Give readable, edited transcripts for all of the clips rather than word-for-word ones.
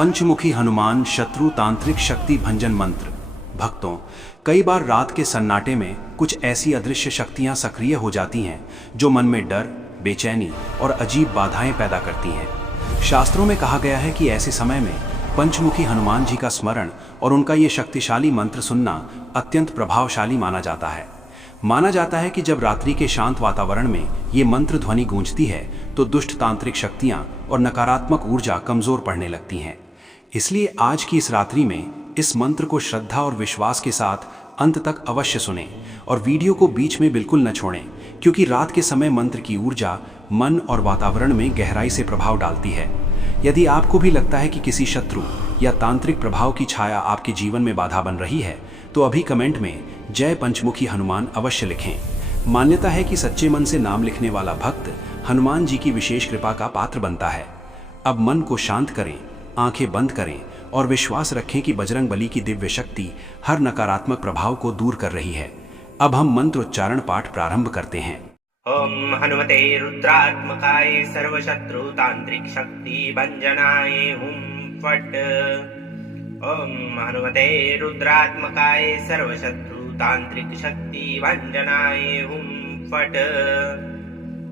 पंचमुखी हनुमान शत्रु तांत्रिक शक्ति भंजन मंत्र। भक्तों, कई बार रात के सन्नाटे में कुछ ऐसी अदृश्य शक्तियां सक्रिय हो जाती हैं जो मन में डर, बेचैनी और अजीब बाधाएं पैदा करती हैं। शास्त्रों में कहा गया है कि ऐसे समय में पंचमुखी हनुमान जी का स्मरण और उनका ये शक्तिशाली मंत्र सुनना अत्यंत प्रभावशाली माना जाता है। माना जाता है कि जब रात्रि के शांत वातावरण में ये मंत्र ध्वनि गूंजती है तो दुष्ट तांत्रिक शक्तियां और नकारात्मक ऊर्जा कमजोर पड़ने लगती हैं। इसलिए आज की इस रात्रि में इस मंत्र को श्रद्धा और विश्वास के साथ अंत तक अवश्य सुनें और वीडियो को बीच में बिल्कुल न छोड़ें, क्योंकि रात के समय मंत्र की ऊर्जा मन और वातावरण में गहराई से प्रभाव डालती है। यदि आपको भी लगता है कि किसी शत्रु या तांत्रिक प्रभाव की छाया आपके जीवन में बाधा बन रही है, तो अभी कमेंट में जय पंचमुखी हनुमान अवश्य लिखें। मान्यता है कि सच्चे मन से नाम लिखने वाला भक्त हनुमान जी की विशेष कृपा का पात्र बनता है। अब मन को शांत करें, आंखें बंद करें और विश्वास रखें कि बजरंगबली की दिव्य शक्ति हर नकारात्मक प्रभाव को दूर कर रही है। अब हम मंत्रोच्चारण पाठ प्रारंभ करते हैं। ओम हनुमते रुद्रात्मकाय सर्वशत्रु तांत्रिक शक्ति भंजनाय हुं फट। ओम हनुमते रुद्रात्मकाय सर्वशत्रु तांत्रिक शक्ति भंजनाय हुं फट।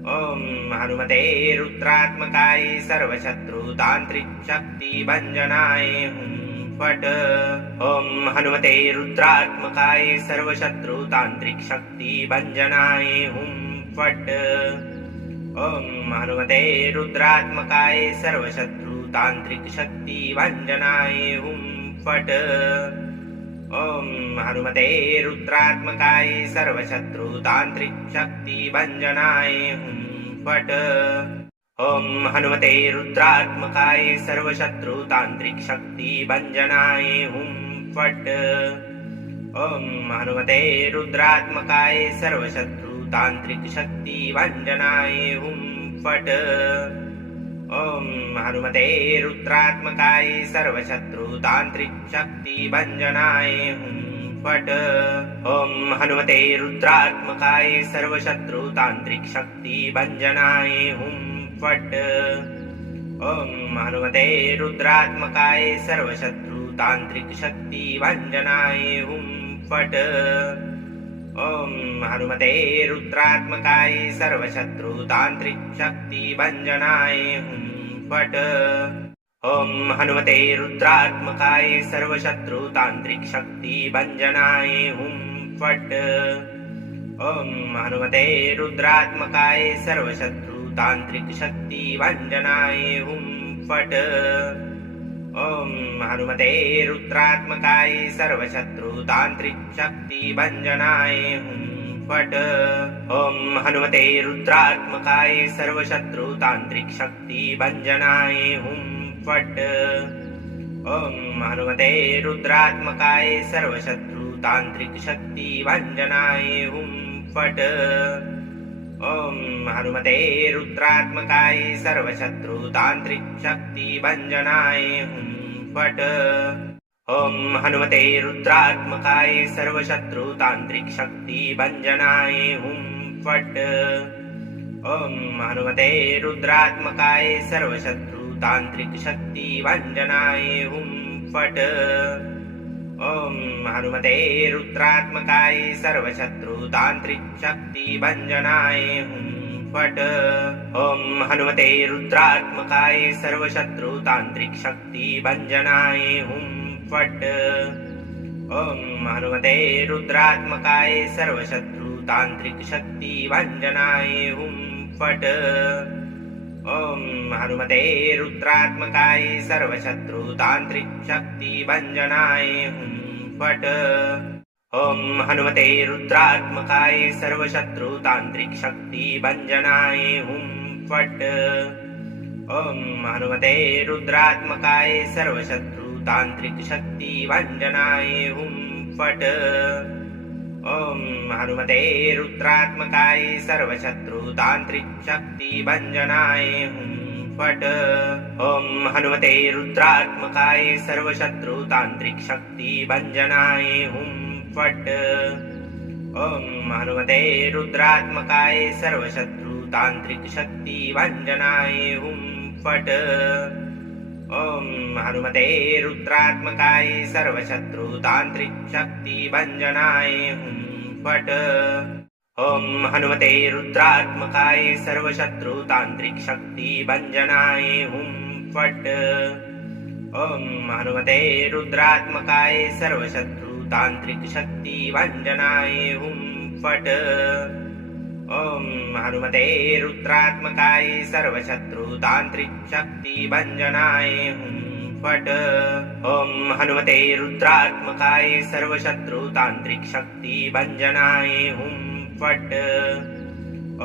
ओम हनुमते रुद्रात्मकाय सर्वशत्रु तांत्रिक शक्ति भंजनाय हुं फट। ओम हनुमते रुद्रात्मकाय सर्वशत्रु तांत्रिक शक्ति भंजनाय हुं फट। ओम हनुमते रुद्रात्मकाय सर्वशत्रु तांत्रिक शक्ति भंजनाय हुं फट। ओम हनुमते रुद्रात्मकाय सर्वशत्रु तांत्रिक शक्ति भंजनाय हुं फट। ओम हनुमते रुद्रात्मकाय सर्वशत्रु तांत्रिक शक्ति भंजनाय हुं फट। ओम हनुमते रुद्रात्मकाय सर्वशत्रु तांत्रिक शक्ति भंजनाय हुं फट। ओम हनुमते रुद्रात्मकाय सर्वशत्रु तांत्रिक शक्ति भंजनाय हुं फट। ओम हनुमते रुद्रात्मकाय सर्वशत्रु तांत्रिक शक्ति भंजनाय हुं फट। ओम हनुमते रुद्रात्मकाय सर्वशत्रु तांत्रिक शक्ति भंजनाय हुं फट। ओम हनुमते रुद्रात्मकाय सर्वशत्रु तांत्रिक शक्ति भंजनाय हुं फट। ओम हनुमते रुद्रात्मकाय सर्वशत्रु तांत्रिक शक्ति भंजनाय हुं फट। ओम हनुमते रुद्रात्मकाय सर्वशत्रु तांत्रिक शक्ति भंजनाय हुं फट। ओम हनुमते रुद्रात्मकाय सर्वशत्रु तांत्रिक शक्ति भंजनाय हुं फट। ओम हनुमते रुद्रात्मकाय सर्वशत्रु तांत्रिक शक्ति भंजनाय हुं फट। ओम हनुमते रुद्रात्मकाय सर्वशत्रु तांत्रिक शक्ति भंजनाय हुं फट। ओम हनुमते रुद्रात्मकाय सर्वशत्रु तांत्रिक शक्ति भंजनाय हुं फट। ओम हनुमते रुद्रात्मकाय सर्वशत्रु तांत्रिक शक्ति भंजनाय हुं फट। ओम हनुमते रुद्रात्मकाय सर्वशत्रु तांत्रिक शक्ति भंजनाय हुं फट। ओम हनुमते रुद्रात्मकाय सर्वशत्रु तांत्रिक शक्ति भंजनाय हुं फट। ओम हनुमते रुद्रात्मकाय सर्वशत्रु तांत्रिक शक्ति भंजनाय हुं फट। ओम हनुमते रुद्रात्मकाय सर्वशत्रु तांत्रिक शक्ति भंजनाय हुं फट। ओम हनुमते रुद्रात्मकाय सर्वशत्रु तांत्रिक शक्ति भंजनाय हुं फट। ओम हनुमते रुद्रात्मकाय सर्वशत्रु तांत्रिक शक्ति भंजनाय हुं फट। ओम हनुमते रुद्रात्मकाय सर्वशत्रु तांत्रिक शक्ति भंजनाय हुं फट। ओम हनुमते रुद्रात्मकाय सर्वशत्रु तांत्रिक शक्ति भंजनाय हुं फट। ओम हनुमते रुद्रात्मकाय सर्वशत्रु तांत्रिक शक्ति भंजनाय हुं फट। ओम हनुमते रुद्रात्मकाय सर्वशत्रु तांत्रिक शक्ति भंजनाय हुं फट। ॐ हनुमते रुद्रात्मकाय सर्वशत्रुतान्त्रिक शक्तिभञ्जनाय हुं फट्। ॐ हनुमते रुद्रात्मकाय सर्वशत्रुतान्त्रिक शक्तिभञ्जनाय हुं फट्। ॐ हनुमते रुद्रात्मकाय सर्वशत्रुतान्त्रिक शक्तिभञ्जनाय हुं फट्। ॐ हनुमते रुद्रात्मकाय सर्वशत्रुतान्त्रिक शक्तिभञ्जनाय हुं फट्। ॐ हनुमते रुद्रात्मकाय सर्वशत्रुतान्त्रिक शक्तिभञ्जनाय हुं फट्।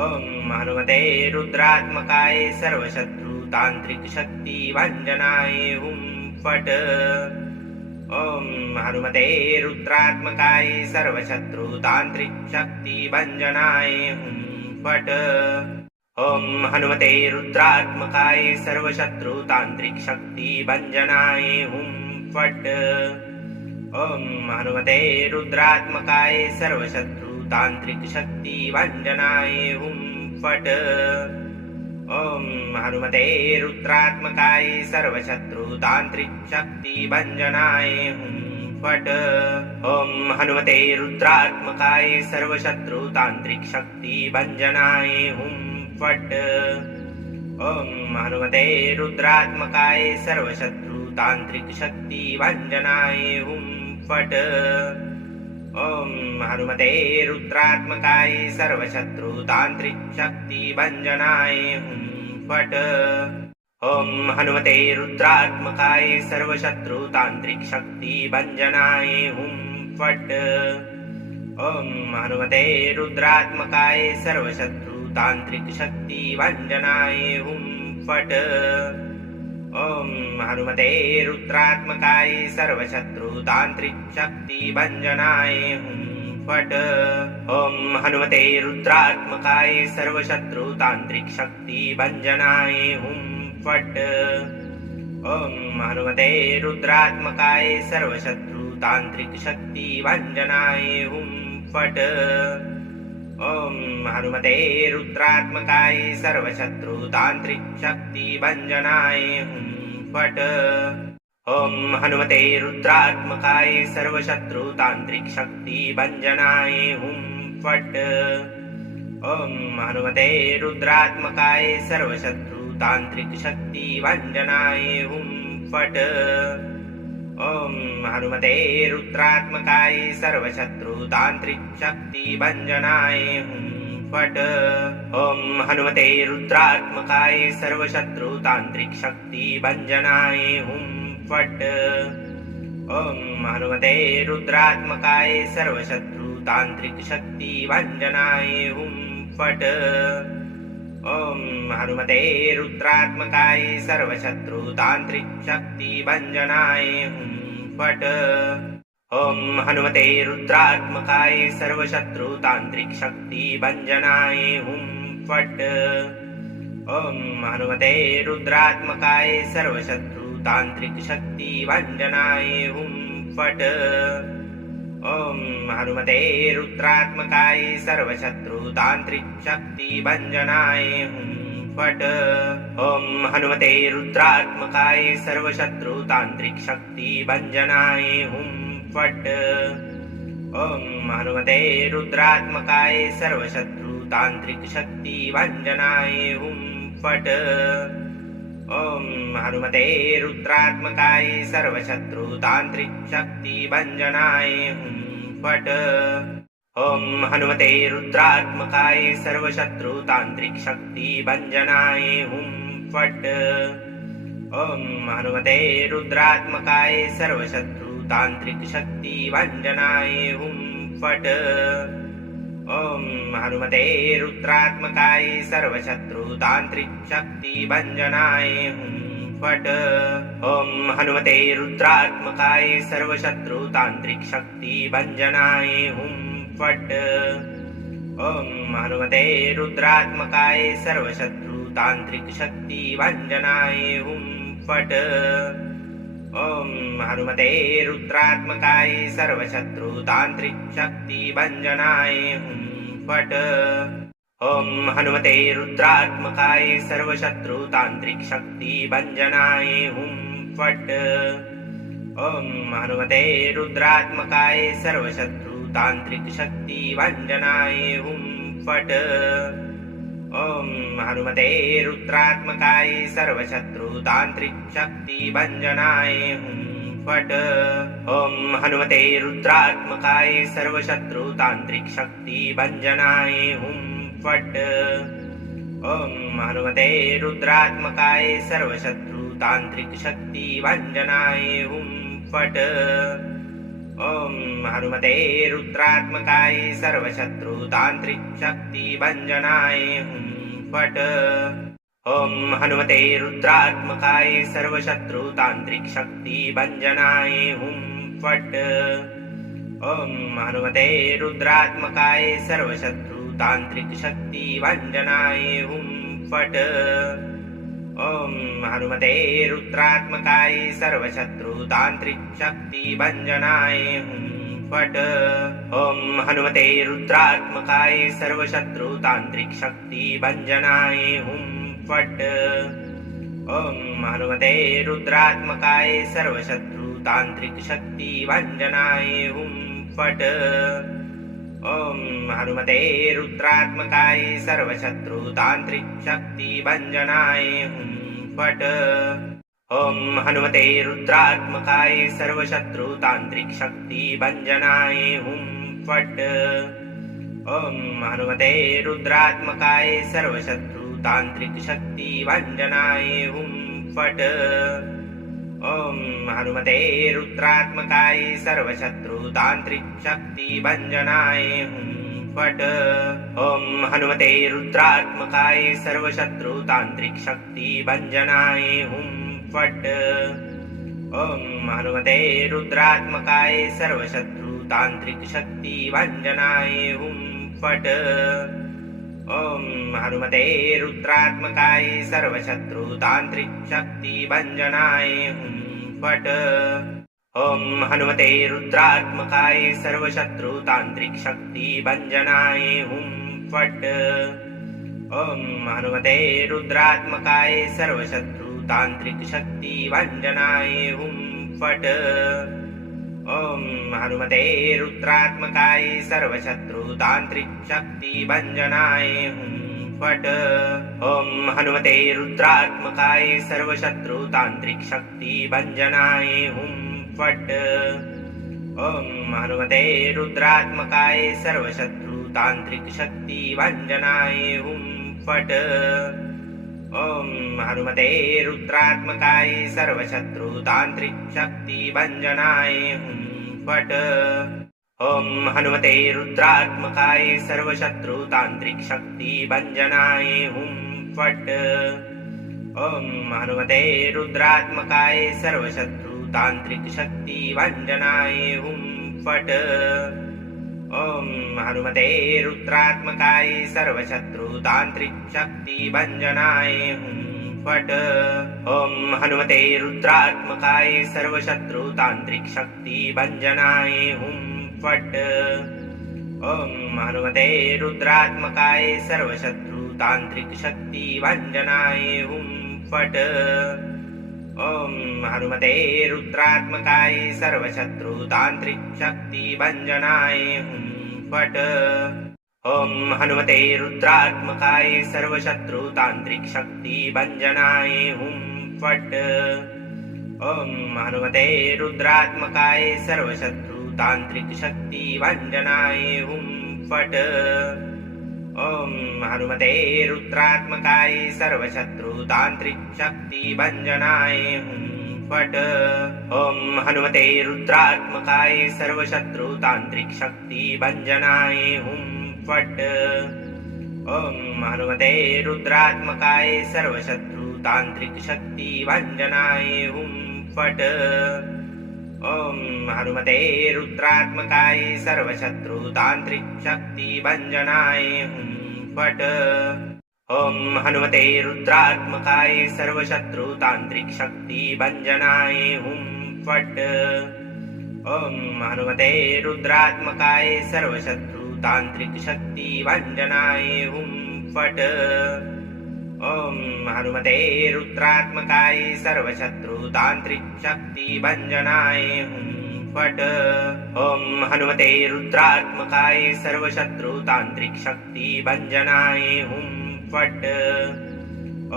ॐ हनुमते रुद्रात्मकाय सर्वशत्रुतान्त्रिक शक्तिभञ्जनाय हुं फट्। ॐ हनुमते रुद्रात्मकाय सर्वशत्रुतान्त्रिक शक्तिभञ्जनाय हुं फट्। ॐ हनुमते रुद्रात्मकाय सर्वशत्रुतान्त्रिक शक्तिभञ्जनाय हुं फट्। ॐ हनुमते रुद्रात्मकाय सर्वशत्रुतान्त्रिक शक्तिभञ्जनाय हुं फट्। ॐ हनुमते रुद्रात्मकाय सर्वशत्रुतान्त्रिक शक्तिभञ्जनाय हुं फट्। ॐ हनुमते रुद्रात्मकाय सर्वशत्रुतान्त्रिक शक्तिभञ्जनाय हुं फट्। ॐ हनुमते रुद्रात्मकाय सर्वशत्रुतान्त्रिक शक्तिभञ्जनाय हुं फट्। ॐ हनुमते रुद्रात्मकाय सर्वशत्रुतान्त्रिक शक्तिभञ्जनाय हुं फट्। ॐ हनुमते रुद्रात्मकाय सर्वशत्रुतान्त्रिक शक्तिभञ्जनाय हुं फट्। ॐ हनुमते रुद्रात्मकाय सर्वशत्रुतान्त्रिक शक्तिभञ्जनाय हुं फट्। ॐ हनुमते रुद्रात्मकाय सर्वशत्रुतान्त्रिक शक्तिभञ्जनाय हुं फट्। ॐ हनुमते रुद्रात्मकाय सर्वशत्रुतान्त्रिक शक्तिभञ्जनाय हुं फट्। ॐ हनुमते रुद्रात्मकाय सर्वशत्रुतान्त्रिक शक्तिभञ्जनाय हुं फट्। ॐ हनुमते रुद्रात्मकाय सर्वशत्रुतान्त्रिक शक्तिभञ्जनाय हुं फट्। ॐ हनुमते रुद्रात्मकाय सर्वशत्रुतान्त्रिक शक्तिभञ्जनाय हुं फट्। ॐ हनुमते रुद्रात्मकाय सर्वशत्रुतान्त्रिक शक्तिभञ्जनाय हुं फट्। ॐ हनुमते रुद्रात्मकाय सर्वशत्रुतान्त्रिक शक्तिभञ्जनाय हुं फट्। ॐ हनुमते रुद्रात्मकाय सर्वशत्रुतान्त्रिक शक्तिभञ्जनाय हुं फट्। ॐ हनुमते रुद्रात्मकाय सर्वशत्रुतान्त्रिक शक्तिभञ्जनाय हुं फट्। ॐ हनुमते रुद्रात्मकाय सर्वशत्रुतान्त्रिक शक्तिभञ्जनाय हुं फट्। ॐ हनुमते रुद्रात्मकाय सर्वशत्रुतान्त्रिक शक्तिभञ्जनाय हुं फट्। ॐ हनुमते रुद्रात्मकाय सर्वशत्रुतान्त्रिक शक्तिभञ्जनाय हुं फट्। ॐ हनुमते रुद्रात्मकाय सर्वशत्रुतान्त्रिक शक्तिभञ्जनाय हुं फट्। ॐ हनुमते रुद्रात्मकाय सर्वशत्रुतान्त्रिक शक्तिभञ्जनाय हुं फट्। ॐ हनुमते रुद्रात्मकाय सर्वशत्रुतान्त्रिक शक्तिभञ्जनाय हुं फट्। ॐ हनुमते रुद्रात्मकाय सर्वशत्रुतान्त्रिक शक्तिभञ्जनाय हुं फट्। ॐ हनुमते रुद्रात्मकाय सर्वशत्रुतान्त्रिक शक्तिभञ्जनाय हुं फट्। ॐ हनुमते रुद्रात्मकाय सर्वशत्रुतान्त्रिक शक्तिभञ्जनाय हुं फट्। ॐ हनुमते रुद्रात्मकाय सर्वशत्रुतान्त्रिक शक्तिभञ्जनाय हुं फट्। ॐ हनुमते रुद्रात्मकाय सर्वशत्रुतान्त्रिक शक्तिभञ्जनाय हुं फट्। ॐ हनुमते रुद्रात्मकाय सर्वशत्रुतान्त्रिक शक्तिभञ्जनाय हुं फट्। ॐ हनुमते रुद्रात्मकाय सर्वशत्रुतान्त्रिक शक्तिभञ्जनाय हुं फट्। ॐ हनुमते रुद्रात्मकाय सर्वशत्रुतान्त्रिक शक्तिभञ्जनाय हुं फट् ॐ हनुमते रुद्रात्मकाय सर्वशत्रुतान्त्रिकशक्तिभञ्जनाय हुं फट् ॐ हनुमते रुद्रात्मकाय सर्वशत्रुतान्त्रिकशक्तिभञ्जनाय हुं फट् ॐ हनुमते रुद्रात्मकाय सर्वशत्रुतान्त्रिकशक्तिभञ्जनाय हुं फट् ॐ हनुमते रुद्रात्मकाय सर्वशत्रुतान्त्रिकशक्तिभञ्जनाय हुं फट् ॐ हनुमते रुद्रात्मकाय सर्वशत्रुतान्त्रिकशक्तिभञ्जनाय हुं फट् ॐ हनुमते रुद्रात्मकाय सर्वशत्रुतान्त्रिकशक्तिभञ्जनाय हुं फट् ॐ हनुमते रुद्रात्मकाय सर्वशत्रुतान्त्रिकशक्तिभञ्जनाय हुं फट् ॐ हनुमते रुद्रात्मकाय सर्वशत्रुतान्त्रिकशक्तिभञ्जनाय हुं फट् ॐ हनुमते रुद्रात्मकाय सर्वशत्रुतान्त्रिकशक्तिभञ्जनाय हुं फट् ॐ हनुमते रुद्रात्मकाय सर्वशत्रुतान्त्रिकशक्तिभञ्जनाय हुं फट् ॐ हनुमते रुद्रात्मकाय सर्वशत्रुतान्त्रिकशक्तिभञ्जनाय हुं फट् ॐ हनुमते रुद्रात्मकाय सर्वशत्रुतान्त्रिकशक्तिभञ्जनाय हुं फट् ॐ हनुमते रुद्रात्मकाय सर्वशत्रुतान्त्रिकशक्तिभञ्जनाय हुं फट् ॐ हनुमते रुद्रात्मकाय सर्वशत्रुतान्त्रिकशक्तिभञ्जनाय हुं फट् ॐ हनुमते रुद्रात्मकाय सर्वशत्रुतान्त्रिकशक्तिभञ्जनाय हुं फट् ॐ हनुमते रुद्रात्मकाय सर्वशत्रुतान्त्रिकशक्तिभञ्जनाय हुं फट् ॐ हनुमते रुद्रात्मकाय सर्वशत्रुतान्त्रिकशक्तिभञ्जनाय हुं फट् ॐ हनुमते रुद्रात्मकाय सर्वशत्रुतान्त्रिकशक्तिभञ्जनाय हुं फट् ॐ हनुमते रुद्रात्मकाय सर्वशत्रुतान्त्रिकशक्तिभञ्जनाय हुं फट् ॐ हनुमते रुद्रात्मकाय सर्वशत्रुतान्त्रिकशक्तिभञ्जनाय हुं फट् ॐ हनुमते रुद्रात्मकाय सर्वशत्रुतान्त्रिकशक्तिभञ्जनाय हुं फट् ॐ हनुमते रुद्रात्मकाय सर्वशत्रुतान्त्रिकशक्तिभञ्जनाय हुं फट् ॐ हनुमते रुद्रात्मकाय सर्वशत्रुतान्त्रिकशक्तिभञ्जनाय हुं फट् ॐ हनुमते रुद्रात्मकाय सर्वशत्रुतान्त्रिकशक्तिभञ्जनाय हुं फट् ॐ हनुमते रुद्रात्मकाय सर्वशत्रुतान्त्रिकशक्तिभञ्जनाय हुं फट् ॐ हनुमते रुद्रात्मकाय सर्वशत्रुतान्त्रिकशक्तिभञ्जनाय हुं फट् ॐ हनुमते रुद्रात्मकाय सर्वशत्रुतान्त्रिकशक्तिभञ्जनाय हुं फट् ॐ हनुमते रुद्रात्मकाय सर्वशत्रुतान्त्रिकशक्तिभञ्जनाय हुं फट् ॐ हनुमते रुद्रात्मकाय सर्वशत्रुतान्त्रिकशक्तिभञ्जनाय हुं फट् ॐ हनुमते रुद्रात्मकाय सर्वशत्रुतान्त्रिकशक्तिभञ्जनाय हुं फट् ॐ हनुमते रुद्रात्मकाय सर्वशत्रुतान्त्रिकशक्तिभञ्जनाय हुं फट् ॐ हनुमते रुद्रात्मकाय सर्वशत्रुतान्त्रिकशक्तिभञ्जनाय हुं फट् ॐ हनुमते रुद्रात्मकाय सर्वशत्रुतान्त्रिकशक्तिभञ्जनाय हुं फट् ॐ हनुमते रुद्रात्मकाय सर्वशत्रुतान्त्रिकशक्तिभञ्जनाय हुं फट् ॐ हनुमते रुद्रात्मकाय सर्वशत्रुतान्त्रिकशक्तिभञ्जनाय हुं फट् ॐ हनुमते रुद्रात्मकाय सर्वशत्रुतान्त्रिकशक्तिभञ्जनाय हुं फट् ॐ हनुमते रुद्रात्मकाय सर्वशत्रुतान्त्रिकशक्तिभञ्जनाय हुं फट् ॐ हनुमते रुद्रात्मकाय सर्वशत्रुतान्त्रिक शक्तिभञ्जनाय हुं फट्। ॐ हनुमते रुद्रात्मकाय सर्वशत्रुतान्त्रिक शक्तिभञ्जनाय हुं फट्।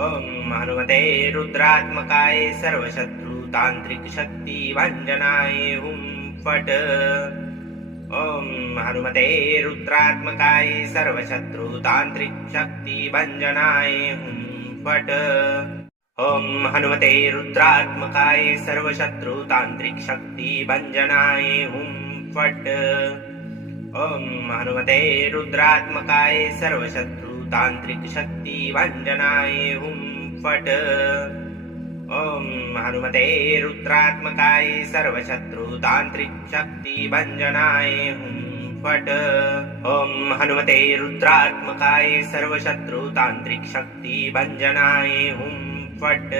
ॐ हनुमते रुद्रात्मकाय सर्वशत्रुतान्त्रिक शक्तिभञ्जनाय हुं फट्। ॐ हनुमते रुद्रात्मकाय सर्वशत्रुतान्त्रिक शक्तिभञ्जनाय हुं फट्। ॐ हनुमते रुद्रात्मकाय सर्वशत्रुतान्त्रिक शक्तिभञ्जनाय हुं फट्। ॐ हनुमते रुद्रात्मकाय सर्वशत्रुतान्त्रिक शक्तिभञ्जनाय हुं फट्। ॐ हनुमते रुद्रात्मकाय सर्वशत्रुतान्त्रिक शक्तिभञ्जनाय हुं फट्। ॐ हनुमते रुद्रात्मकाय सर्वशत्रुतान्त्रिक शक्तिभञ्जनाय हुं फट्।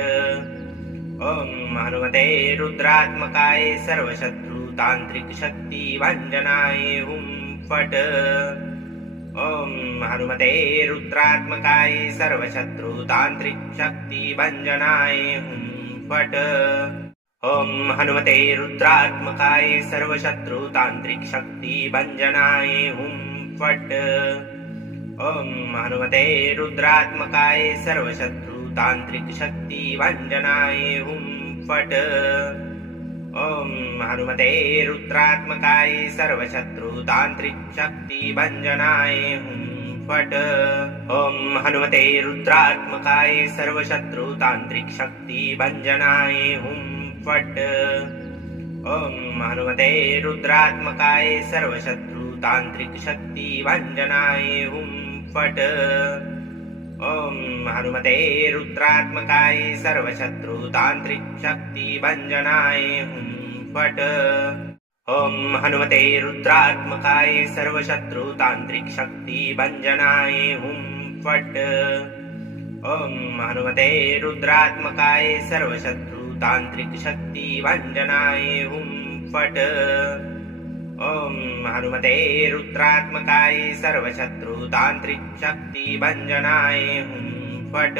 ॐ हनुमते रुद्रात्मकाय सर्वशत्रुतान्त्रिक शक्तिभञ्जनाय हुं फट्। ॐ हनुमते रुद्रात्मकाय सर्वशत्रुतान्त्रिक शक्तिभञ्जनाय हुं फट्। ॐ हनुमते रुद्रात्मकाय सर्वशत्रुतान्त्रिक शक्तिभञ्जनाय हुं फट्। ॐ हनुमते रुद्रात्मकाय सर्वशत्रुतान्त्रिक शक्तिभञ्जनाय हुं फट्। ॐ हनुमते रुद्रात्मकाय सर्वशत्रुतान्त्रिक शक्तिभञ्जनाय हुं फट्। ॐ हनुमते रुद्रात्मकाय सर्वशत्रुतान्त्रिक शक्तिभञ्जनाय हुं फट्। ॐ हनुमते रुद्रात्मकाय सर्वशत्रुतान्त्रिक शक्तिभञ्जनाय हुं फट्। ॐ हनुमते रुद्रात्मकाय सर्वशत्रुतान्त्रिक शक्तिभञ्जनाय हुं फट्। ॐ हनुमते रुद्रात्मकाय सर्वशत्रुतान्त्रिक शक्तिभञ्जनाय हुं फट्। ॐ हनुमते रुद्रात्मकाय सर्वशत्रुतान्त्रिक शक्तिभञ्जनाय हुं फट्। ॐ हनुमते रुद्रात्मकाय सर्वशत्रुतान्त्रिक शक्तिभञ्जनाय हुं फट्।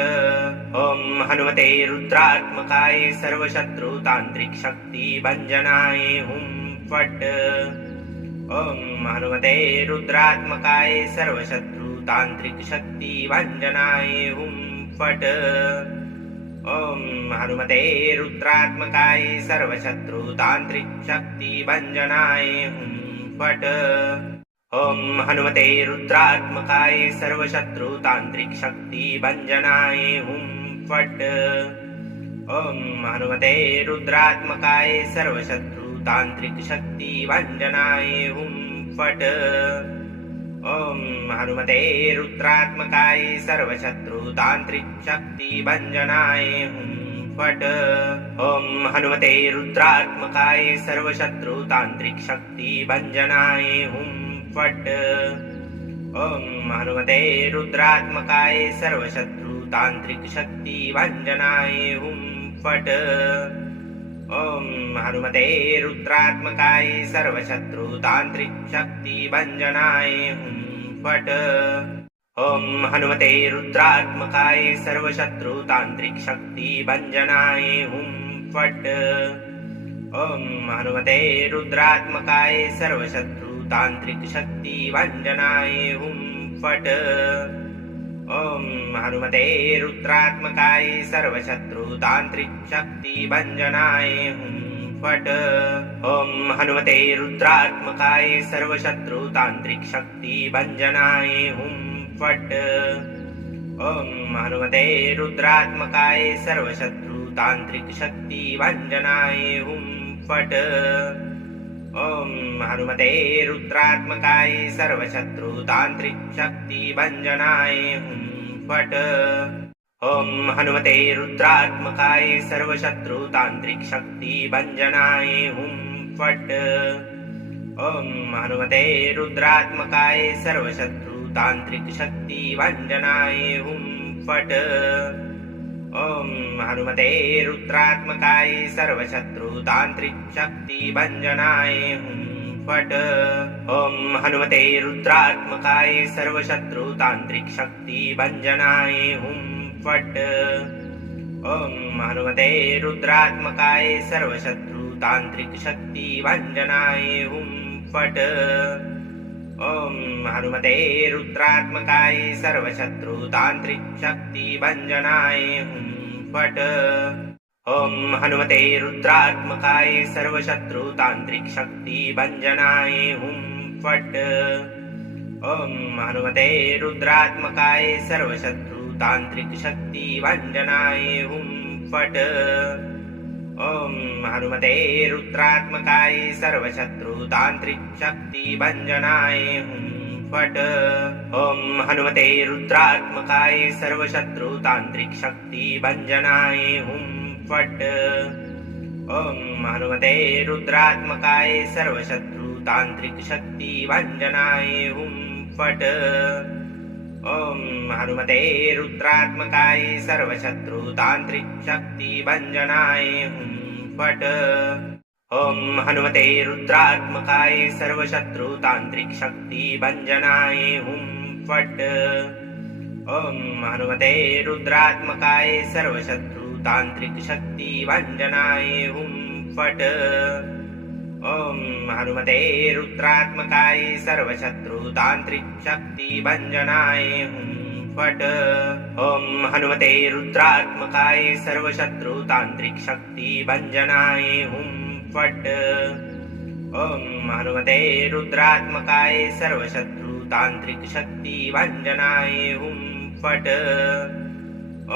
ॐ हनुमते रुद्रात्मकाय सर्वशत्रुतान्त्रिक शक्तिभञ्जनाय हुं फट्। ॐ हनुमते रुद्रात्मकाय सर्वशत्रुतान्त्रिक शक्तिभञ्जनाय हुं फट्। ॐ हनुमते रुद्रात्मकाय सर्वशत्रुतान्त्रिक शक्तिभञ्जनाय हुं फट्। ॐ हनुमते रुद्रात्मकाय सर्वशत्रुतान्त्रिक शक्तिभञ्जनाय हुं फट्। ॐ हनुमते रुद्रात्मकाय सर्वशत्रुतान्त्रिक शक्तिभञ्जनाय हुं फट्। ॐ हनुमते रुद्रात्मकाय सर्वशत्रुतान्त्रिक शक्तिभञ्जनाय हुं फट्। ॐ हनुमते रुद्रात्मकाय सर्वशत्रुतान्त्रिक शक्तिभञ्जनाय हुं फट्। ॐ हनुमते रुद्रात्मकाय सर्वशत्रुतान्त्रिक शक्तिभञ्जनाय हुं फट्। ॐ हनुमते रुद्रात्मकाय सर्वशत्रुतान्त्रिक शक्तिभञ्जनाय हुं फट्। ॐ हनुमते रुद्रात्मकाय सर्वशत्रुतान्त्रिक शक्तिभञ्जनाय हुं फट्। ॐ हनुमते रुद्रात्मकाय सर्वशत्रुतान्त्रिक शक्तिभञ्जनाय हुं फट्। ॐ हनुमते रुद्रात्मकाय सर्वशत्रुतान्त्रिक शक्तिभञ्जनाय हुं फट्। ॐ हनुमते रुद्रात्मकाय सर्वशत्रुतान्त्रिक शक्तिभञ्जनाय हुं फट्। ॐ हनुमते रुद्रात्मकाय सर्वशत्रुतान्त्रिक शक्तिभञ्जनाय हुं फट्। ॐ हनुमते रुद्रात्मकाय सर्वशत्रुतान्त्रिक शक्तिभञ्जनाय हुं फट्। ॐ हनुमते रुद्रात्मकाय सर्वशत्रुतान्त्रिक शक्तिभञ्जनाय हुं फट्। ॐ हनुमते रुद्रात्मकाय सर्वशत्रुतान्त्रिक शक्तिभञ्जनाय हुं फट्। ॐ हनुमते रुद्रात्मकाय सर्वशत्रुतान्त्रिक शक्तिभञ्जनाय हुं फट्। ॐ हनुमते रुद्रात्मकाय सर्वशत्रुतान्त्रिक शक्तिभञ्जनाय हुं फट्। ॐ हनुमते रुद्रात्मकाय सर्वशत्रुतान्त्रिकशक्तिभञ्जनाय हुं फट्। ॐ हनुमते रुद्रात्मकाय सर्वशत्रुतान्त्रिकशक्तिभञ्जनाय हुं फट्। ॐ हनुमते रुद्रात्मकाय सर्वशत्रुतान्त्रिकशक्तिभञ्जनाय हुं फट्। ॐ हनुमते रुद्रात्मकाय सर्वशत्रुतान्त्रिकशक्तिभञ्जनाय हुं फट्। ॐ हनुमते रुद्रात्मकाय सर्वशत्रुतान्त्रिकशक्तिभञ्जनाय हुं फट्। ॐ हनुमते रुद्रात्मकाय सर्वशत्रुतान्त्रिकशक्तिभञ्जनाय हुं फट्। ॐ हनुमते रुद्रात्मकाय सर्वशत्रुतान्त्रिकशक्तिभञ्जनाय हुं फट्। ॐ हनुमते रुद्रात्मकाय सर्वशत्रुतान्त्रिकशक्तिभञ्जनाय हुं फट्। ॐ हनुमते रुद्रात्मकाय सर्वशत्रुतान्त्रिकशक्तिभञ्जनाय हुं फट्। ॐ हनुमते रुद्रात्मकाय सर्वशत्रुतान्त्रिकशक्तिभञ्जनाय हुं फट्। ॐ हनुमते रुद्रात्मकाय सर्वशत्रुतान्त्रिकशक्तिभञ्जनाय हुं फट्। ॐ हनुमते रुद्रात्मकाय सर्वशत्रुतान्त्रिकशक्तिभञ्जनाय हुं फट्। ॐ हनुमते रुद्रात्मकाय सर्वशत्रुतान्त्रिकशक्तिभञ्जनाय हुं फट्।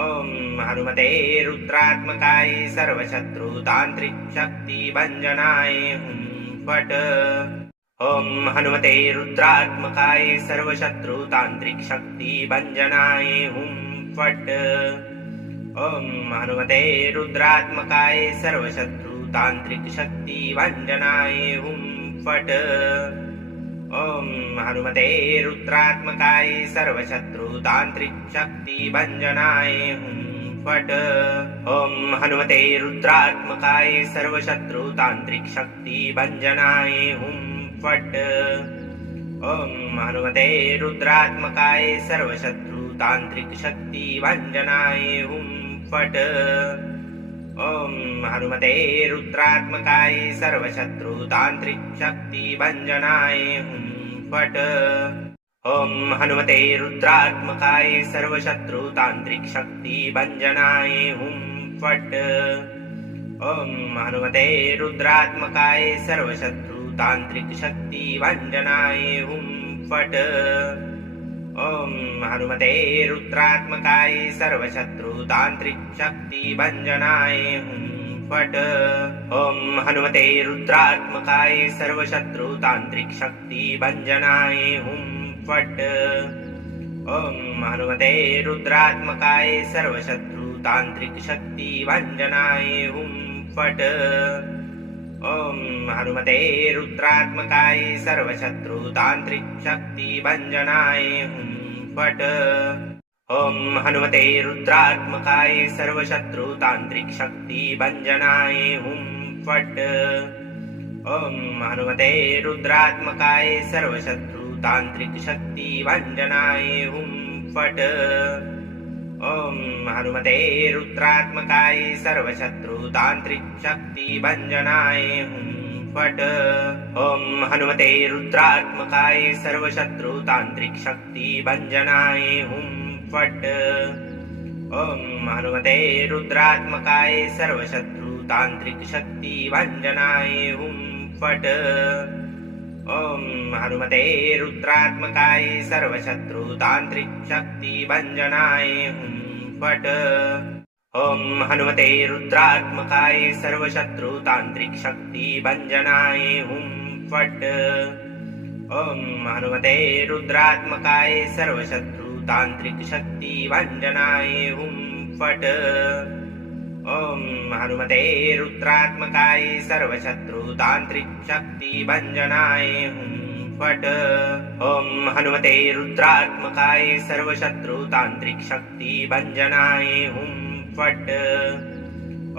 ॐ हनुमते रुद्रात्मकाय सर्वशत्रुतान्त्रिकशक्तिभञ्जनाय हुं फट्। ॐ हनुमते रुद्रात्मकाय सर्वशत्रुतान्त्रिकशक्तिभञ्जनाय हुं फट्। ॐ हनुमते रुद्रात्मकाय सर्वशत्रुतान्त्रिकशक्तिभञ्जनाय हुं फट्। ॐ हनुमते रुद्रात्मकाय सर्वशत्रुतान्त्रिकशक्तिभञ्जनाय हुं फट्। ॐ हनुमते रुद्रात्मकाय सर्वशत्रुतान्त्रिकशक्तिभञ्जनाय हुं फट्। ॐ हनुमते रुद्रात्मकाय सर्वशत्रुतान्त्रिकशक्तिभञ्जनाय हुं फट्। ॐ हनुमते रुद्रात्मकाय सर्वशत्रुतान्त्रिकशक्तिभञ्जनाय हुं फट्। ॐ हनुमते रुद्रात्मकाय सर्वशत्रुतान्त्रिकशक्तिभञ्जनाय हुं फट्। ॐ हनुमते रुद्रात्मकाय सर्वशत्रुतान्त्रिकशक्तिभञ्जनाय हुं फट्। ॐ हनुमते रुद्रात्मकाय सर्वशत्रुतान्त्रिकशक्तिभञ्जनाय हुं फट्। ॐ हनुमते रुद्रात्मकाय सर्वशत्रुतान्त्रिकशक्तिभञ्जनाय हुं फट्। ॐ हनुमते रुद्रात्मकाय सर्वशत्रुतान्त्रिकशक्तिभञ्जनाय हुं फट्। ॐ हनुमते रुद्रात्मकाय सर्वशत्रुतान्त्रिकशक्तिभञ्जनाय हुं फट्। ॐ हनुमते रुद्रात्मकाय सर्वशत्रुतान्त्रिकशक्तिभञ्जनाय हुं फट्। ॐ हनुमते रुद्रात्मकाय सर्वशत्रुतान्त्रिकशक्तिभञ्जनाय हुं फट्। ॐ हनुमते रुद्रात्मकाय सर्वशत्रुतान्त्रिकशक्तिभञ्जनाय हुं फट्। ॐ हनुमते रुद्रात्मकाय सर्वशत्रुतान्त्रिकशक्तिभञ्जनाय हुं फट्। ॐ हनुमते रुद्रात्मकाय सर्वशत्रुतान्त्रिकशक्तिभञ्जनाय हुं फट्। ॐ हनुमते रुद्रात्मकाय सर्वशत्रुतान्त्रिकशक्तिभञ्जनाय हुं फट्। ॐ हनुमते रुद्रात्मकाय सर्वशत्रुतान्त्रिकशक्तिभञ्जनाय हुं फट्। ॐ हनुमते रुद्रात्मकाय सर्वशत्रुतान्त्रिकशक्तिभञ्जनाय हुं फट्। ॐ हनुमते रुद्रात्मकाय सर्वशत्रुतान्त्रिकशक्तिभञ्जनाय हुं फट्। ॐ हनुमते रुद्रात्मकाय सर्वशत्रुतान्त्रिकशक्तिभञ्जनाय हुं फट्।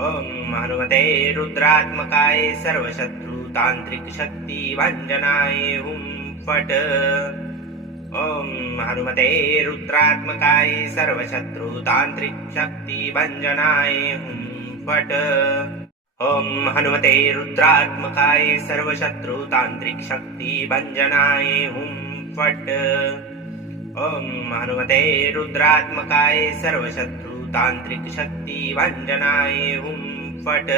ॐ हनुमते रुद्रात्मकाय सर्वशत्रुतान्त्रिकशक्तिभञ्जनाय हुं फट्। ॐ हनुमते रुद्रात्मकाय सर्वशत्रुतान्त्रिक शक्तिभञ्जनाय हुं फट्। ॐ हनुमते रुद्रात्मकाय सर्वशत्रुतान्त्रिक शक्तिभञ्जनाय हुं फट्। ॐ हनुमते रुद्रात्मकाय सर्वशत्रुतान्त्रिक शक्तिभञ्जनाय हुं फट्।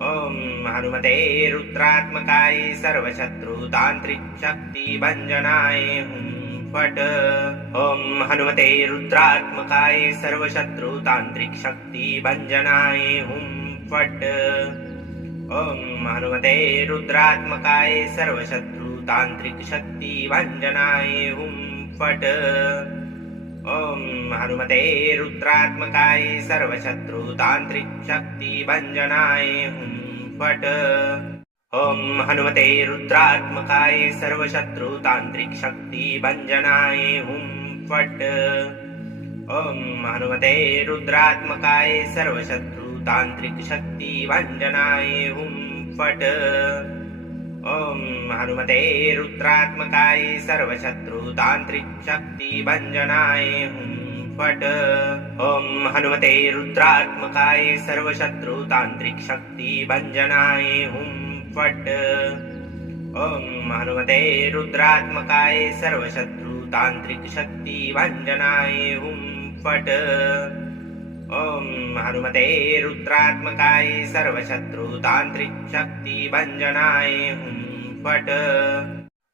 ॐ हनुमते रुद्रात्मकाय सर्वशत्रुतान्त्रिक शक्तिभञ्जनाय हुं फट्। ॐ हनुमते रुद्रात्मकाय सर्वशत्रुतान्त्रिक शक्तिभञ्जनाय हुं फट्। ॐ हनुमते रुद्रात्मकाय सर्वशत्रुतान्त्रिक शक्तिभञ्जनाय हुं फट्। ॐ हनुमते रुद्रात्मकाय सर्वशत्रुतान्त्रिक शक्तिभञ्जनाय हुं फट्। ॐ हनुमते रुद्रात्मकाय सर्वशत्रुतान्त्रिक शक्तिभञ्जनाय हुं फट्। ॐ हनुमते रुद्रात्मकाय सर्वशत्रुतान्त्रिक शक्तिभञ्जनाय हुं फट्। ॐ हनुमते रुद्रात्मकाय सर्वशत्रुतान्त्रिक शक्तिभञ्जनाय हुं फट्। ॐ हनुमते रुद्रात्मकाय सर्वशत्रुतान्त्रिक शक्तिभञ्जनाय हुं फट्। ॐ हनुमते रुद्रात्मकाय सर्वशत्रुतान्त्रिक शक्तिभञ्जनाय हुं फट्। ॐ हनुमते रुद्रात्मकाय सर्वशत्रुतान्त्रिक शक्तिभञ्जनाय हुं फट्।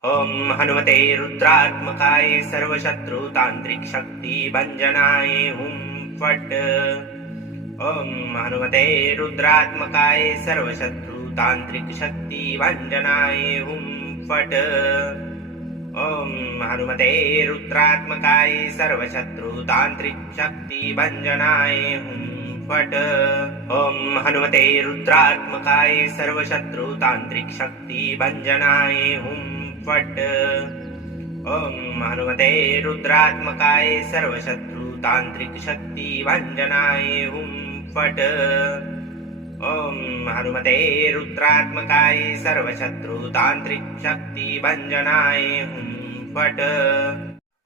ॐ हनुमते रुद्रात्मकाय सर्वशत्रुतान्त्रिक शक्तिभञ्जनाय हुं फट्। ॐ हनुमते रुद्रात्मकाय सर्वशत्रुतान्त्रिक शक्तिभञ्जनाय हुं फट्। ॐ हनुमते रुद्रात्मकाय सर्वशत्रुतान्त्रिक शक्तिभञ्जनाय हुं फट्। ॐ हनुमते रुद्रात्मकाय सर्वशत्रुतान्त्रिक शक्तिभञ्जनाय हुं फट्। ॐ हनुमते रुद्रात्मकाय सर्वशत्रुतान्त्रिक शक्तिभञ्जनाय हुं फट्। ॐ हनुमते रुद्रात्मकाय सर्वशत्रुतान्त्रिक शक्तिभञ्जनाय हुं फट्।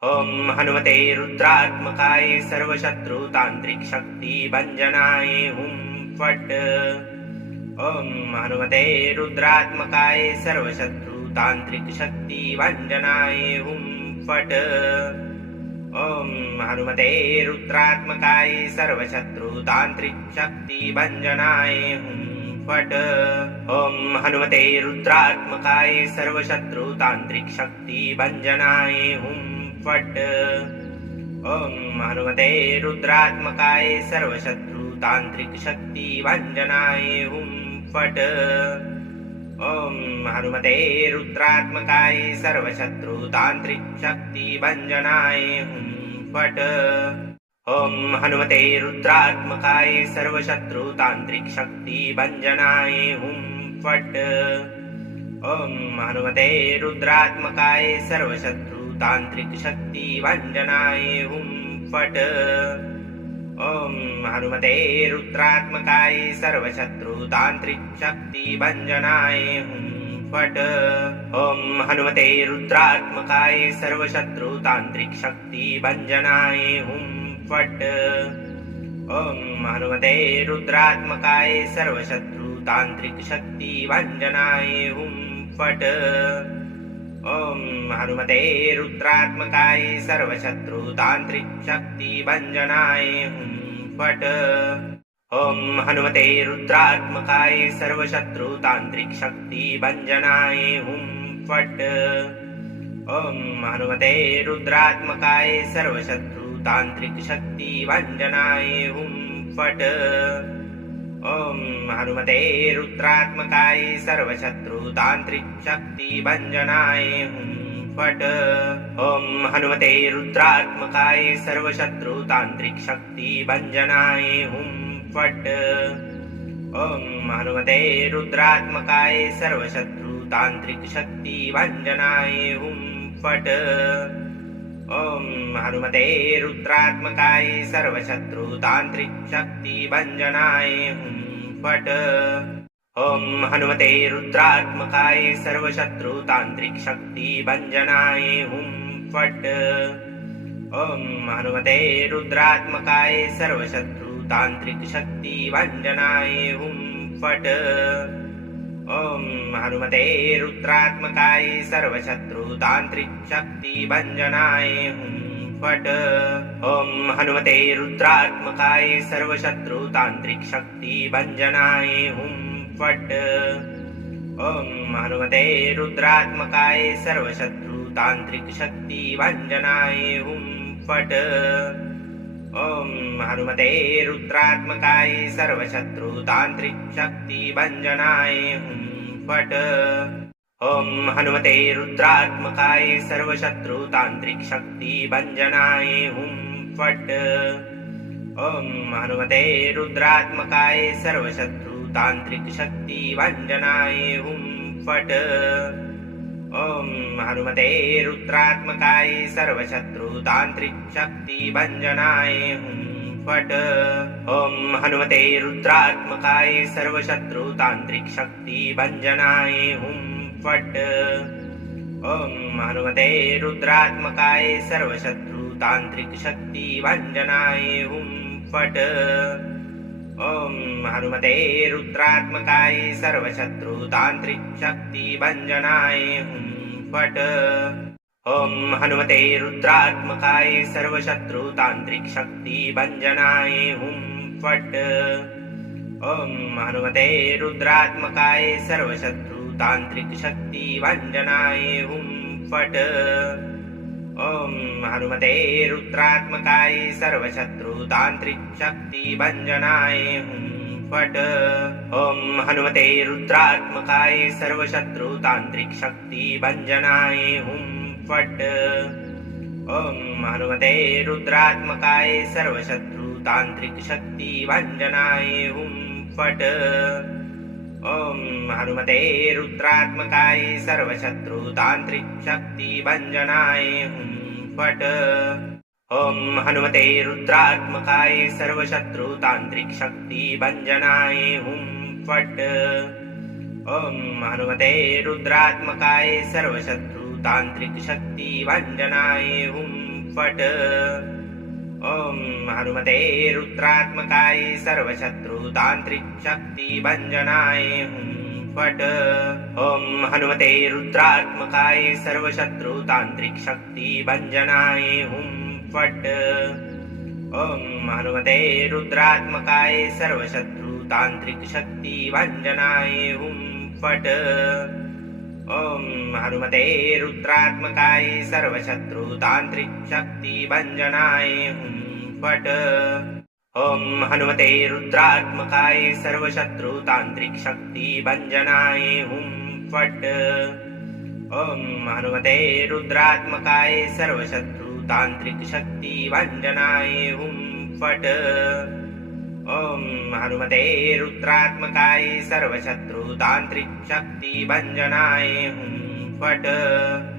ॐ हनुमते रुद्रात्मकाय सर्वशत्रुतान्त्रिक शक्तिभञ्जनाय हुं फट्। ॐ हनुमते रुद्रात्मकाय सर्वशत्रुतान्त्रिक शक्तिभञ्जनाय हुं फट्। ॐ हनुमते रुद्रात्मकाय सर्वशत्रुतान्त्रिक शक्तिभञ्जनाय हुं फट्। ॐ हनुमते रुद्रात्मकाय सर्वशत्रुतान्त्रिक शक्तिभञ्जनाय हुं फट्। ॐ हनुमते रुद्रात्मकाय सर्वशत्रुतान्त्रिक शक्तिभञ्जनाय हुं फट्। ॐ हनुमते रुद्रात्मकाय सर्वशत्रुतान्त्रिक शक्तिभञ्जनाय हुं फट्। ॐ हनुमते रुद्रात्मकाय सर्वशत्रुतान्त्रिक शक्तिभञ्जनाय हुं फट्। ॐ हनुमते रुद्रात्मकाय सर्वशत्रुतान्त्रिक शक्तिभञ्जनाय हुं फट्। ॐ हनुमते रुद्रात्मकाय सर्वशत्रुतान्त्रिक शक्तिभञ्जनाय हुं फट्। ॐ हनुमते रुद्रात्मकाय सर्वशत्रुतान्त्रिक शक्तिभञ्जनाय हुं फट्। ॐ हनुमते रुद्रात्मकाय सर्वशत्रुतान्त्रिक शक्तिभञ्जनाय हुं फट्। ॐ हनुमते रुद्रात्मकाय सर्वशत्रुतान्त्रिक शक्तिभञ्जनाय हुं फट्। ॐ हनुमते रुद्रात्मकाय सर्वशत्रुतान्त्रिक शक्तिभञ्जनाय हुं फट्। ॐ हनुमते रुद्रात्मकाय सर्वशत्रुतान्त्रिक शक्तिभञ्जनाय हुं फट्। ॐ हनुमते रुद्रात्मकाय सर्वशत्रुतान्त्रिक शक्तिभञ्जनाय हुं फट्। ॐ हनुमते रुद्रात्मकाय सर्वशत्रुतान्त्रिक शक्तिभञ्जनाय हुं फट्। ॐ हनुमते रुद्रात्मकाय सर्वशत्रुतान्त्रिक शक्तिभञ्जनाय हुं फट्। ॐ हनुमते रुद्रात्मकाय सर्वशत्रुतान्त्रिक शक्तिभञ्जनाय हुं फट्। ॐ हनुमते रुद्रात्मकाय सर्वशत्रुतान्त्रिक शक्तिभञ्जनाय हुं फट्। ॐ हनुमते रुद्रात्मकाय सर्वशत्रुतान्त्रिकशक्तिभञ्जनाय हुं फट्। ॐ हनुमते रुद्रात्मकाय सर्वशत्रुतान्त्रिकशक्तिभञ्जनाय हुं फट्। ॐ हनुमते रुद्रात्मकाय सर्वशत्रुतान्त्रिकशक्तिभञ्जनाय हुं फट्। ॐ हनुमते रुद्रात्मकाय सर्वशत्रुतान्त्रिकशक्तिभञ्जनाय हुं फट्। ॐ हनुमते रुद्रात्मकाय सर्वशत्रुतान्त्रिकशक्तिभञ्जनाय हुं फट्। ॐ हनुमते रुद्रात्मकाय सर्वशत्रुतान्त्रिकशक्तिभञ्जनाय हुं फट्। ॐ हनुमते रुद्रात्मकाय सर्वशत्रुतान्त्रिकशक्तिभञ्जनाय हुं फट्। ॐ हनुमते रुद्रात्मकाय सर्वशत्रुतान्त्रिकशक्तिभञ्जनाय हुं फट्। ॐ हनुमते रुद्रात्मकाय सर्वशत्रुतान्त्रिकशक्तिभञ्जनाय हुं फट्। ॐ हनुमते रुद्रात्मकाय सर्वशत्रुतान्त्रिकशक्तिभञ्जनाय हुं फट्। ॐ हनुमते रुद्रात्मकाय सर्वशत्रुतान्त्रिकशक्तिभञ्जनाय हुं फट्। ॐ हनुमते रुद्रात्मकाय सर्वशत्रुतान्त्रिकशक्तिभञ्जनाय हुं फट्। ॐ हनुमते रुद्रात्मकाय सर्वशत्रुतान्त्रिकशक्तिभञ्जनाय हुं फट्। ॐ हनुमते रुद्रात्मकाय सर्वशत्रुतान्त्रिकशक्तिभञ्जनाय हुं फट्। ॐ हनुमते रुद्रात्मकाय सर्वशत्रुतान्त्रिकशक्तिभञ्जनाय हुं फट्। ॐ हनुमते रुद्रात्मकाय सर्वशत्रुतान्त्रिकशक्तिभञ्जनाय हुं फट्। ॐ हनुमते रुद्रात्मकाय सर्वशत्रुतान्त्रिकशक्तिभञ्जनाय हुं फट्। ॐ हनुमते रुद्रात्मकाय सर्वशत्रुतान्त्रिकशक्तिभञ्जनाय हुं फट्। ॐ हनुमते रुद्रात्मकाय सर्वशत्रुतान्त्रिकशक्तिभञ्जनाय हुं फट्। ॐ हनुमते रुद्रात्मकाय सर्वशत्रुतान्त्रिकशक्तिभञ्जनाय हुं फट्। ॐ हनुमते रुद्रात्मकाय सर्वशत्रुतान्त्रिकशक्तिभञ्जनाय हुं फट्। ॐ हनुमते रुद्रात्मकाय सर्वशत्रुतान्त्रिकशक्तिभञ्जनाय हुं फट्। ॐ हनुमते रुद्रात्मकाय सर्वशत्रुतान्त्रिकशक्तिभञ्जनाय हुं फट्। ॐ हनुमते रुद्रात्मकाय सर्वशत्रुतान्त्रिकशक्तिभञ्जनाय हुं फट्। ॐ हनुमते रुद्रात्मकाय सर्वशत्रुतान्त्रिकशक्तिभञ्जनाय हुं फट्। ॐ हनुमते रुद्रात्मकाय सर्वशत्रुतान्त्रिकशक्तिभञ्जनाय हुं फट्।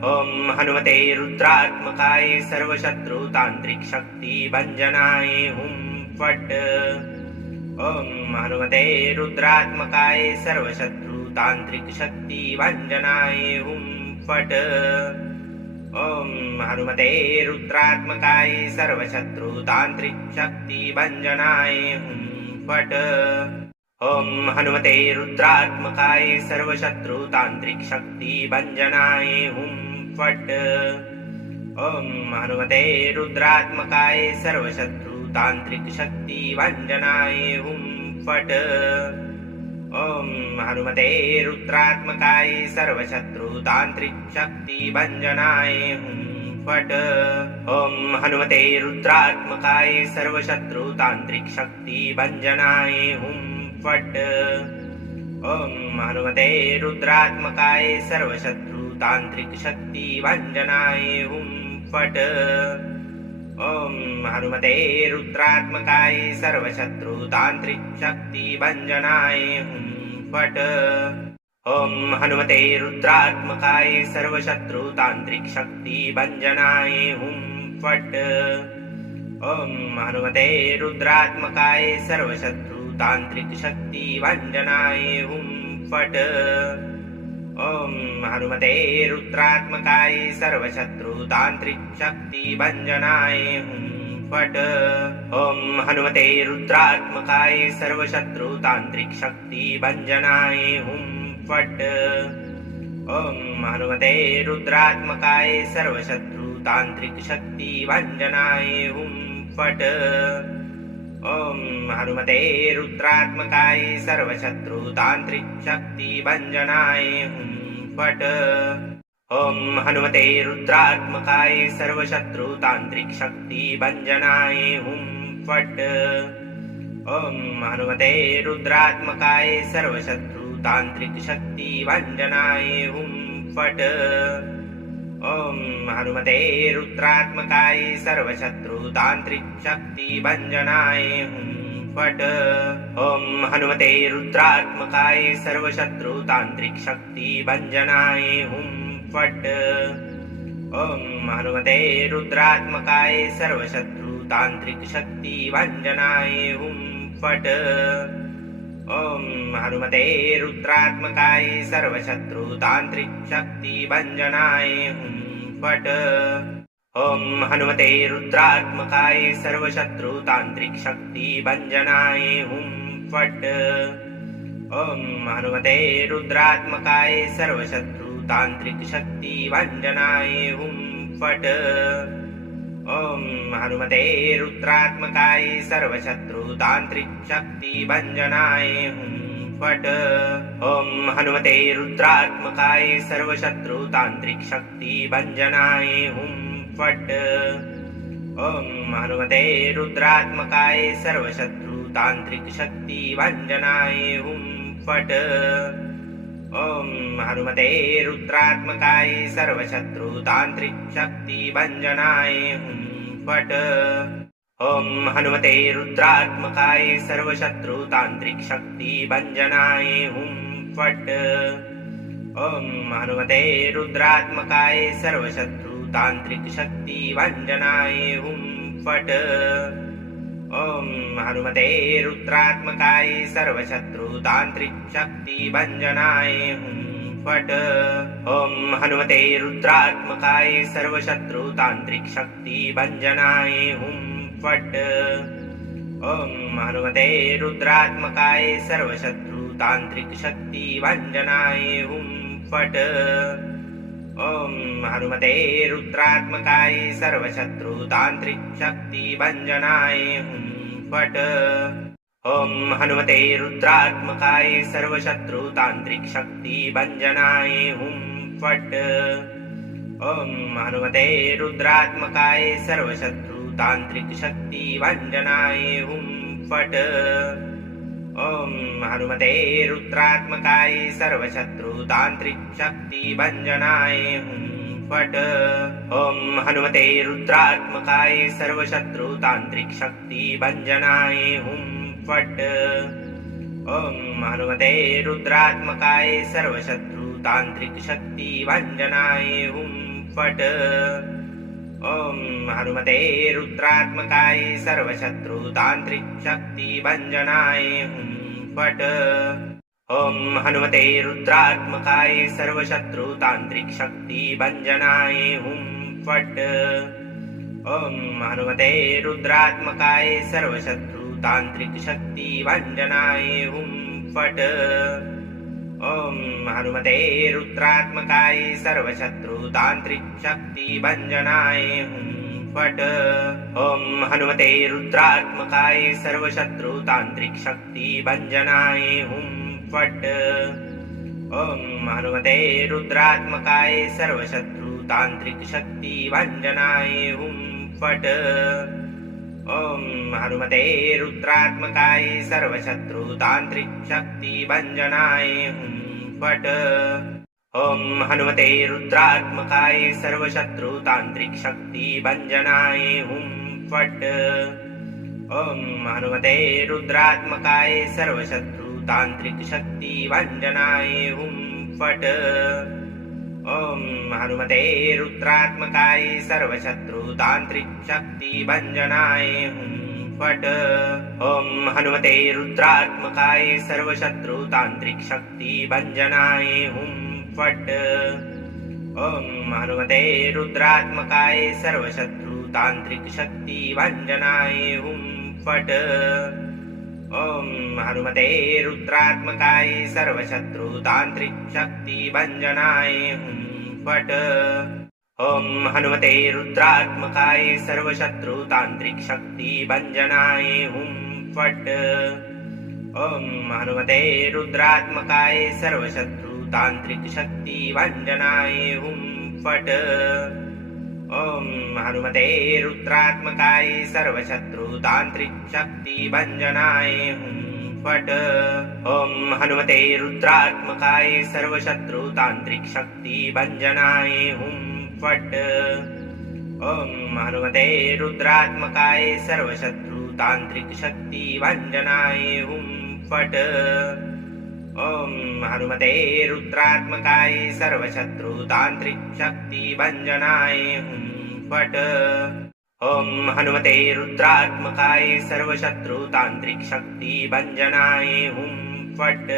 ॐ हनुमते रुद्रात्मकाय सर्वशत्रुतान्त्रिकशक्तिभञ्जनाय हुं फट्। ॐ हनुमते रुद्रात्मकाय सर्वशत्रुतान्त्रिकशक्तिभञ्जनाय हुं फट्। ॐ हनुमते रुद्रात्मकाय सर्वशत्रुतान्त्रिकशक्तिभञ्जनाय हुं फट्। ॐ हनुमते रुद्रात्मकाय सर्वशत्रुतान्त्रिकशक्तिभञ्जनाय हुं फट्। ॐ हनुमते रुद्रात्मकाय सर्वशत्रुतान्त्रिकशक्तिभञ्जनाय हुं फट्। ॐ हनुमते रुद्रात्मकाय सर्वशत्रुतान्त्रिकशक्तिभञ्जनाय हुं फट्। ॐ हनुमते रुद्रात्मकाय सर्वशत्रुतान्त्रिकशक्तिभञ्जनाय हुं फट्। ॐ हनुमते रुद्रात्मकाय सर्वशत्रुतान्त्रिकशक्तिभञ्जनाय हुं फट्। ॐ हनुमते रुद्रात्मकाय सर्वशत्रुतान्त्रिकशक्तिभञ्जनाय हुं फट्। ॐ हनुमते रुद्रात्मकाय सर्वशत्रुतान्त्रिकशक्तिभञ्जनाय हुं फट्। ॐ हनुमते रुद्रात्मकाय सर्वशत्रुतान्त्रिकशक्तिभञ्जनाय हुं फट्। ॐ हनुमते रुद्रात्मकाय सर्वशत्रुतान्त्रिक शक्तिभञ्जनाय हुं फट्। ॐ हनुमते रुद्रात्मकाय सर्वशत्रुतान्त्रिक शक्तिभञ्जनाय हुं फट्। ॐ हनुमते रुद्रात्मकाय सर्वशत्रुतान्त्रिक शक्तिभञ्जनाय हुं फट्। ॐ हनुमते रुद्रात्मकाय सर्वशत्रुतान्त्रिक शक्तिभञ्जनाय हुं फट्। ॐ हनुमते रुद्रात्मकाय सर्वशत्रुतान्त्रिक शक्तिभञ्जनाय हुं फट्। ॐ हनुमते रुद्रात्मकाय सर्वशत्रुतान्त्रिक शक्तिभञ्जनाय हुं फट्। ॐ हनुमते रुद्रात्मकाय सर्वशत्रुतान्त्रिक शक्तिभञ्जनाय हुं फट्। ॐ हनुमते रुद्रात्मकाय सर्वशत्रुतान्त्रिक शक्तिभञ्जनाय हुं फट्। ॐ हनुमते रुद्रात्मकाय सर्वशत्रुतान्त्रिक शक्तिभञ्जनाय हुं फट्। ॐ हनुमते रुद्रात्मकाय सर्वशत्रुतान्त्रिक शक्तिभञ्जनाय हुं फट्। ॐ हनुमते रुद्रात्मकाय सर्वशत्रुतान्त्रिक शक्तिभञ्जनाय हुं फट्। ॐ हनुमते रुद्रात्मकाय सर्वशत्रुतान्त्रिक शक्तिभञ्जनाय हुं फट्। ॐ हनुमते रुद्रात्मकाय सर्वशत्रुतान्त्रिक शक्तिभञ्जनाय हुं फट्। ॐ हनुमते रुद्रात्मकाय सर्वशत्रुतान्त्रिक शक्तिभञ्जनाय हुं फट्। ॐ हनुमते रुद्रात्मकाय सर्वशत्रुतान्त्रिक शक्तिभञ्जनाय हुं फट्। ॐ हनुमते रुद्रात्मकाय सर्वशत्रुतान्त्रिक शक्तिभञ्जनाय हुं फट्। ॐ हनुमते रुद्रात्मकाय सर्वशत्रुतान्त्रिक शक्तिभञ्जनाय हुं फट्। ॐ हनुमते रुद्रात्मकाय सर्वशत्रुतान्त्रिक शक्तिभञ्जनाय हुं फट्। ॐ हनुमते रुद्रात्मकाय सर्वशत्रुतान्त्रिक शक्तिभञ्जनाय हुं फट्। ॐ हनुमते रुद्रात्मकाय सर्वशत्रुतान्त्रिक शक्तिभञ्जनाय हुं फट्। ॐ हनुमते रुद्रात्मकाय सर्वशत्रुतान्त्रिक शक्तिभञ्जनाय हुं फट्। ॐ हनुमते रुद्रात्मकाय सर्वशत्रुतान्त्रिक शक्तिभञ्जनाय हुं फट्। ॐ हनुमते रुद्रात्मकाय सर्वशत्रुतान्त्रिक शक्तिभञ्जनाय हुं फट्। ॐ हनुमते रुद्रात्मकाय सर्वशत्रुतान्त्रिक शक्तिभञ्जनाय हुं फट्। ॐ हनुमते रुद्रात्मकाय सर्वशत्रुतान्त्रिक शक्तिभञ्जनाय हुं फट्। ॐ हनुमते रुद्रात्मकाय सर्वशत्रुतान्त्रिक शक्तिभञ्जनाय हुं फट्। ॐ हनुमते रुद्रात्मकाय सर्वशत्रुतान्त्रिक शक्तिभञ्जनाय हुं फट्। ॐ हनुमते रुद्रात्मकाय सर्वशत्रुतान्त्रिक शक्तिभञ्जनाय हुं फट्। ॐ हनुमते रुद्रात्मकाय सर्वशत्रुतान्त्रिक शक्तिभञ्जनाय हुं फट्। ॐ हनुमते रुद्रात्मकाय सर्वशत्रुतान्त्रिक शक्तिभञ्जनाय हुं फट्। ॐ हनुमते रुद्रात्मकाय सर्वशत्रुतान्त्रिक शक्तिभञ्जनाय हुं फट्। ॐ हनुमते रुद्रात्मकाय सर्वशत्रुतान्त्रिक शक्तिभञ्जनाय हुं फट्। ॐ हनुमते रुद्रात्मकाय सर्वशत्रुतान्त्रिक शक्तिभञ्जनाय हुं फट्। ॐ हनुमते रुद्रात्मकाय सर्वशत्रुतान्त्रिक शक्तिभञ्जनाय हुं फट्। ॐ हनुमते रुद्रात्मकाय सर्वशत्रुतान्त्रिक शक्तिभञ्जनाय हुं फट्। ॐ हनुमते रुद्रात्मकाय सर्वशत्रुतान्त्रिक शक्तिभञ्जनाय हुं फट्। ॐ हनुमते रुद्रात्मकाय सर्वशत्रुतान्त्रिक शक्तिभञ्जनाय हुं फट्। ॐ हनुमते रुद्रात्मकाय सर्वशत्रुतान्त्रिक शक्तिभञ्जनाय हुं फट्। ॐ हनुमते रुद्रात्मकाय सर्वशत्रुतान्त्रिकशक्तिभञ्जनाय हुं फट्। ॐ हनुमते रुद्रात्मकाय सर्वशत्रुतान्त्रिकशक्तिभञ्जनाय हुं फट्। ॐ हनुमते रुद्रात्मकाय सर्वशत्रुतान्त्रिकशक्तिभञ्जनाय हुं फट्। ॐ हनुमते रुद्रात्मकाय सर्वशत्रुतान्त्रिकशक्तिभञ्जनाय हुं फट्। ॐ हनुमते रुद्रात्मकाय सर्वशत्रुतान्त्रिकशक्तिभञ्जनाय हुं फट्। ॐ हनुमते रुद्रात्मकाय सर्वशत्रुतान्त्रिकशक्तिभञ्जनाय हुं फट्। ॐ हनुमते रुद्रात्मकाय सर्वशत्रुतान्त्रिकशक्तिभञ्जनाय हुं फट्। ॐ हनुमते रुद्रात्मकाय सर्वशत्रुतान्त्रिकशक्तिभञ्जनाय हुं फट्। ॐ हनुमते रुद्रात्मकाय सर्वशत्रुतान्त्रिकशक्तिभञ्जनाय हुं फट्।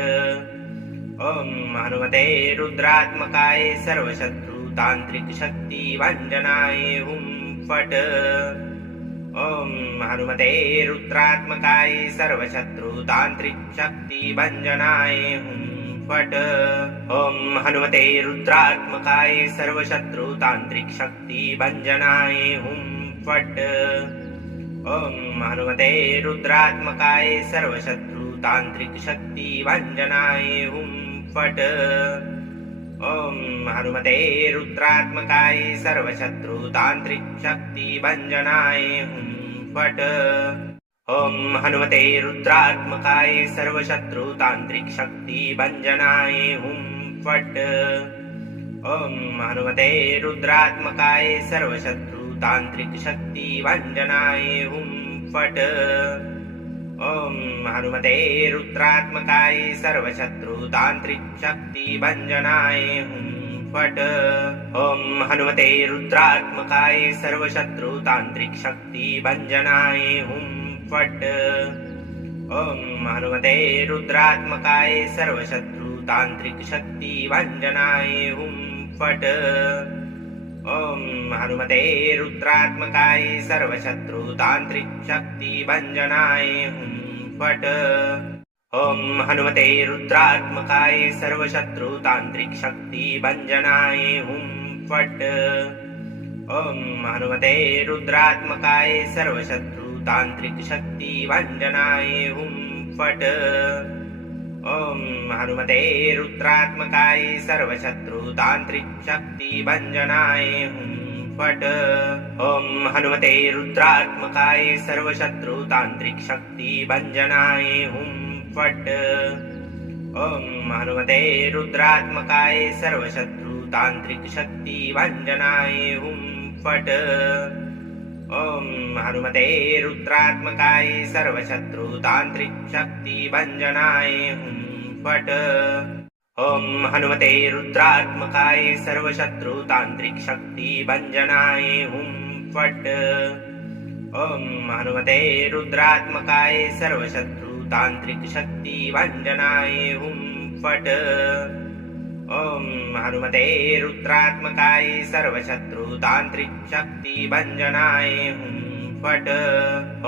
ॐ हनुमते रुद्रात्मकाय सर्वशत्रुतान्त्रिकशक्तिभञ्जनाय हुं फट्। ॐ हनुमते रुद्रात्मकाय सर्वशत्रुतान्त्रिकशक्तिभञ्जनाय हुं फट्। ॐ हनुमते रुद्रात्मकाय सर्वशत्रुतान्त्रिकशक्तिभञ्जनाय हुं फट्। ॐ हनुमते रुद्रात्मकाय सर्वशत्रुतान्त्रिकशक्तिभञ्जनाय हुं फट्। ॐ हनुमते रुद्रात्मकाय सर्वशत्रुतान्त्रिकशक्तिभञ्जनाय हुं फट्। ॐ हनुमते रुद्रात्मकाय सर्वशत्रुतान्त्रिकशक्तिभञ्जनाय हुं फट्। ॐ हनुमते रुद्रात्मकाय सर्वशत्रुतान्त्रिकशक्तिभञ्जनाय हुं फट्। ॐ हनुमते रुद्रात्मकाय सर्वशत्रुतान्त्रिकशक्तिभञ्जनाय हुं फट्। ॐ हनुमते रुद्रात्मकाय सर्वशत्रुतान्त्रिकशक्तिभञ्जनाय हुं फट्। ॐ हनुमते रुद्रात्मकाय सर्वशत्रुतान्त्रिकशक्तिभञ्जनाय हुं फट्। ॐ हनुमते रुद्रात्मकाय सर्वशत्रुतान्त्रिकशक्तिभञ्जनाय हुं फट्। ॐ हनुमते रुद्रात्मकाय सर्वशत्रुतान्त्रिकशक्तिभञ्जनाय हुं फट्। ॐ हनुमते रुद्रात्मकाय सर्वशत्रुतान्त्रिकशक्तिभञ्जनाय हुं फट्। ॐ हनुमते रुद्रात्मकाय सर्वशत्रुतान्त्रिकशक्तिभञ्जनाय हुं फट्। ॐ हनुमते रुद्रात्मकाय सर्वशत्रुतान्त्रिकशक्तिभञ्जनाय हुं फट्। ॐ हनुमते रुद्रात्मकाय सर्वशत्रुतान्त्रिकशक्तिभञ्जनाय हुं फट्। ॐ हनुमते रुद्रात्मकाय सर्वशत्रुतान्त्रिकशक्तिभञ्जनाय हुं फट्। ॐ हनुमते रुद्रात्मकाय सर्वशत्रुतान्त्रिकशक्तिभञ्जनाय हुं फट्। ॐ हनुमते रुद्रात्मकाय सर्वशत्रुतान्त्रिकशक्तिभञ्जनाय हुं फट्। ॐ हनुमते रुद्रात्मकाय सर्वशत्रुतान्त्रिकशक्तिभञ्जनाय हुं फट्।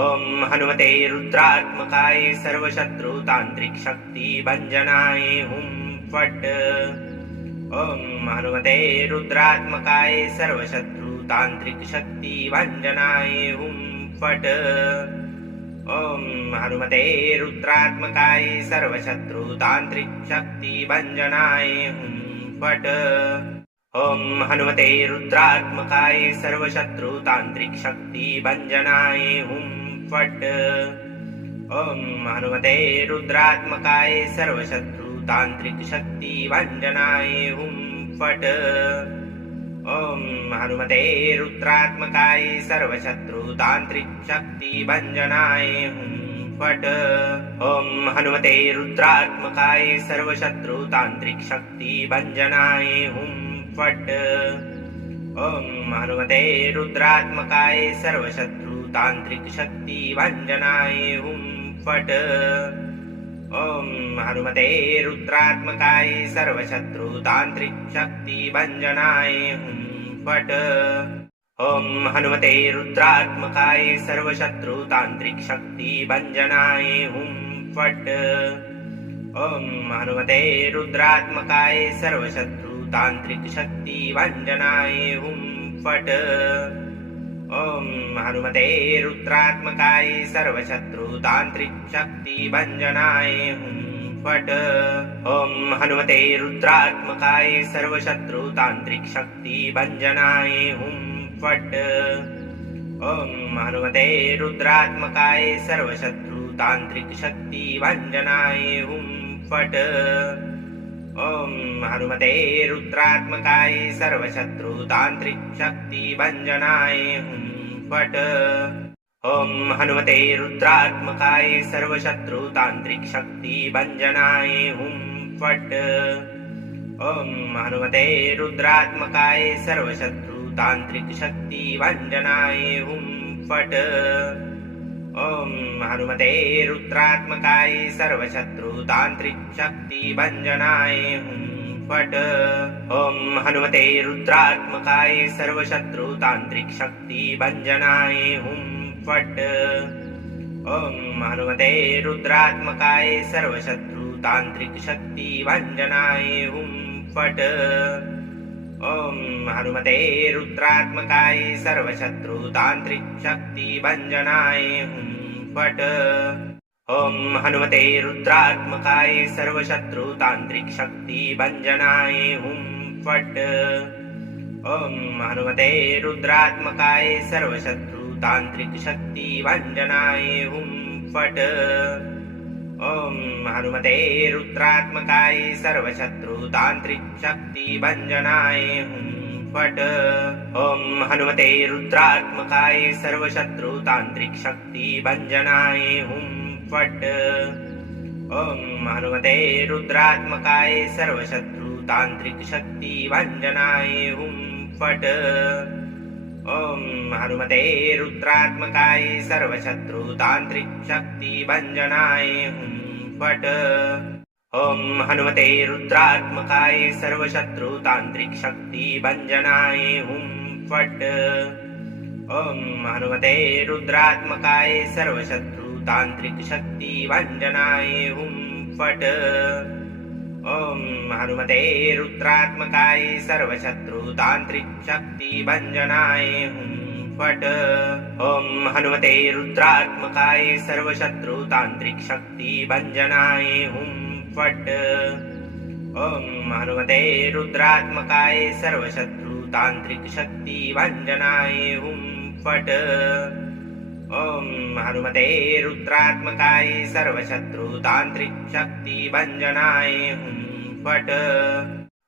ॐ हनुमते रुद्रात्मकाय सर्वशत्रुतान्त्रिकशक्तिभञ्जनाय हुं फट्। ॐ हनुमते रुद्रात्मकाय सर्वशत्रुतान्त्रिकशक्तिभञ्जनाय हुं फट्। ॐ हनुमते रुद्रात्मकाय सर्वशत्रुतान्त्रिकशक्तिभञ्जनाय हुं फट्। ॐ हनुमते रुद्रात्मकाय सर्वशत्रुतान्त्रिकशक्तिभञ्जनाय हुं फट्। ॐ हनुमते रुद्रात्मकाय सर्वशत्रुतान्त्रिकशक्तिभञ्जनाय हुं फट्। ॐ हनुमते रुद्रात्मकाय सर्वशत्रुतान्त्रिकशक्तिभञ्जनाय हुं फट्। ॐ हनुमते रुद्रात्मकाय सर्वशत्रुतान्त्रिकशक्तिभञ्जनाय हुं फट्। ॐ हनुमते रुद्रात्मकाय सर्वशत्रुतान्त्रिकशक्तिभञ्जनाय हुं फट्। ॐ हनुमते रुद्रात्मकाय सर्वशत्रुतान्त्रिक शक्तिभञ्जनाय हुं फट्। ॐ हनुमते रुद्रात्मकाय सर्वशत्रुतान्त्रिक शक्तिभञ्जनाय हुं फट्। ॐ हनुमते रुद्रात्मकाय सर्वशत्रुतान्त्रिक शक्तिभञ्जनाय हुं फट्। ॐ हनुमते रुद्रात्मकाय सर्वशत्रुतान्त्रिक शक्तिभञ्जनाय हुं फट्। ॐ हनुमते रुद्रात्मकाय सर्वशत्रुतान्त्रिक शक्तिभञ्जनाय हुं फट्। ॐ हनुमते रुद्रात्मकाय सर्वशत्रुतान्त्रिक शक्तिभञ्जनाय हुं फट्। ॐ हनुमते रुद्रात्मकाय सर्वशत्रुतान्त्रिक शक्तिभञ्जनाय हुं फट्। ॐ हनुमते रुद्रात्मकाय सर्वशत्रुतान्त्रिक शक्तिभञ्जनाय हुं फट्। ॐ हनुमते रुद्रात्मकाय सर्वशत्रुतान्त्रिक शक्तिभञ्जनाय हुं फट्। ॐ हनुमते रुद्रात्मकाय सर्वशत्रुतान्त्रिक शक्तिभञ्जनाय हुं फट्। ॐ हनुमते रुद्रात्मकाय सर्वशत्रुतान्त्रिक शक्तिभञ्जनाय हुं फट्। ॐ हनुमते रुद्रात्मकाय सर्वशत्रुतान्त्रिक शक्तिभञ्जनाय हुं फट्। ॐ हनुमते रुद्रात्मकाय सर्वशत्रुतान्त्रिक शक्तिभञ्जनाय हुं फट्। ॐ हनुमते रुद्रात्मकाय सर्वशत्रुतान्त्रिक शक्तिभञ्जनाय हुं फट्। ॐ हनुमते रुद्रात्मकाय सर्वशत्रुतान्त्रिक शक्तिभञ्जनाय हुं फट्। ॐ हनुमते रुद्रात्मकाय सर्वशत्रुतान्त्रिक शक्तिभञ्जनाय हुं फट्। ॐ हनुमते रुद्रात्मकाय सर्वशत्रुतान्त्रिक शक्तिभञ्जनाय हुं फट्। ॐ हनुमते रुद्रात्मकाय सर्वशत्रुतान्त्रिक शक्तिभञ्जनाय हुं फट्। ॐ हनुमते रुद्रात्मकाय सर्वशत्रुतान्त्रिक शक्तिभञ्जनाय हुं फट्। ॐ हनुमते रुद्रात्मकाय सर्वशत्रुतान्त्रिक शक्तिभञ्जनाय हुं फट्। ॐ हनुमते रुद्रात्मकाय सर्वशत्रुतान्त्रिक शक्तिभञ्जनाय हुं फट्। ॐ हनुमते रुद्रात्मकाय सर्वशत्रुतान्त्रिक शक्तिभञ्जनाय हुं फट्। ॐ हनुमते रुद्रात्मकाय सर्वशत्रुतान्त्रिक शक्तिभञ्जनाय हुं फट्। ॐ हनुमते रुद्रात्मकाय सर्वशत्रुतान्त्रिक शक्तिभञ्जनाय हुं फट्। ॐ हनुमते रुद्रात्मकाय सर्वशत्रुतान्त्रिक शक्तिभञ्जनाय हुं फट्।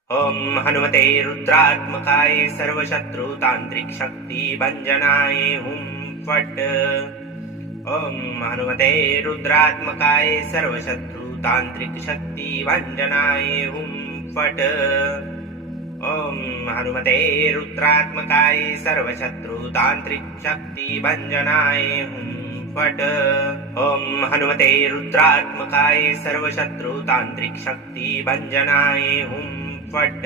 ॐ हनुमते रुद्रात्मकाय सर्वशत्रुतान्त्रिक शक्तिभञ्जनाय हुं फट्। ॐ हनुमते रुद्रात्मकाय सर्वशत्रुतान्त्रिक शक्तिभञ्जनाय हुं फट्। ॐ हनुमते रुद्रात्मकाय सर्वशत्रुतान्त्रिक शक्तिभञ्जनाय हुं फट्। ॐ हनुमते रुद्रात्मकाय सर्वशत्रुतान्त्रिक शक्तिभञ्जनाय हुं फट्।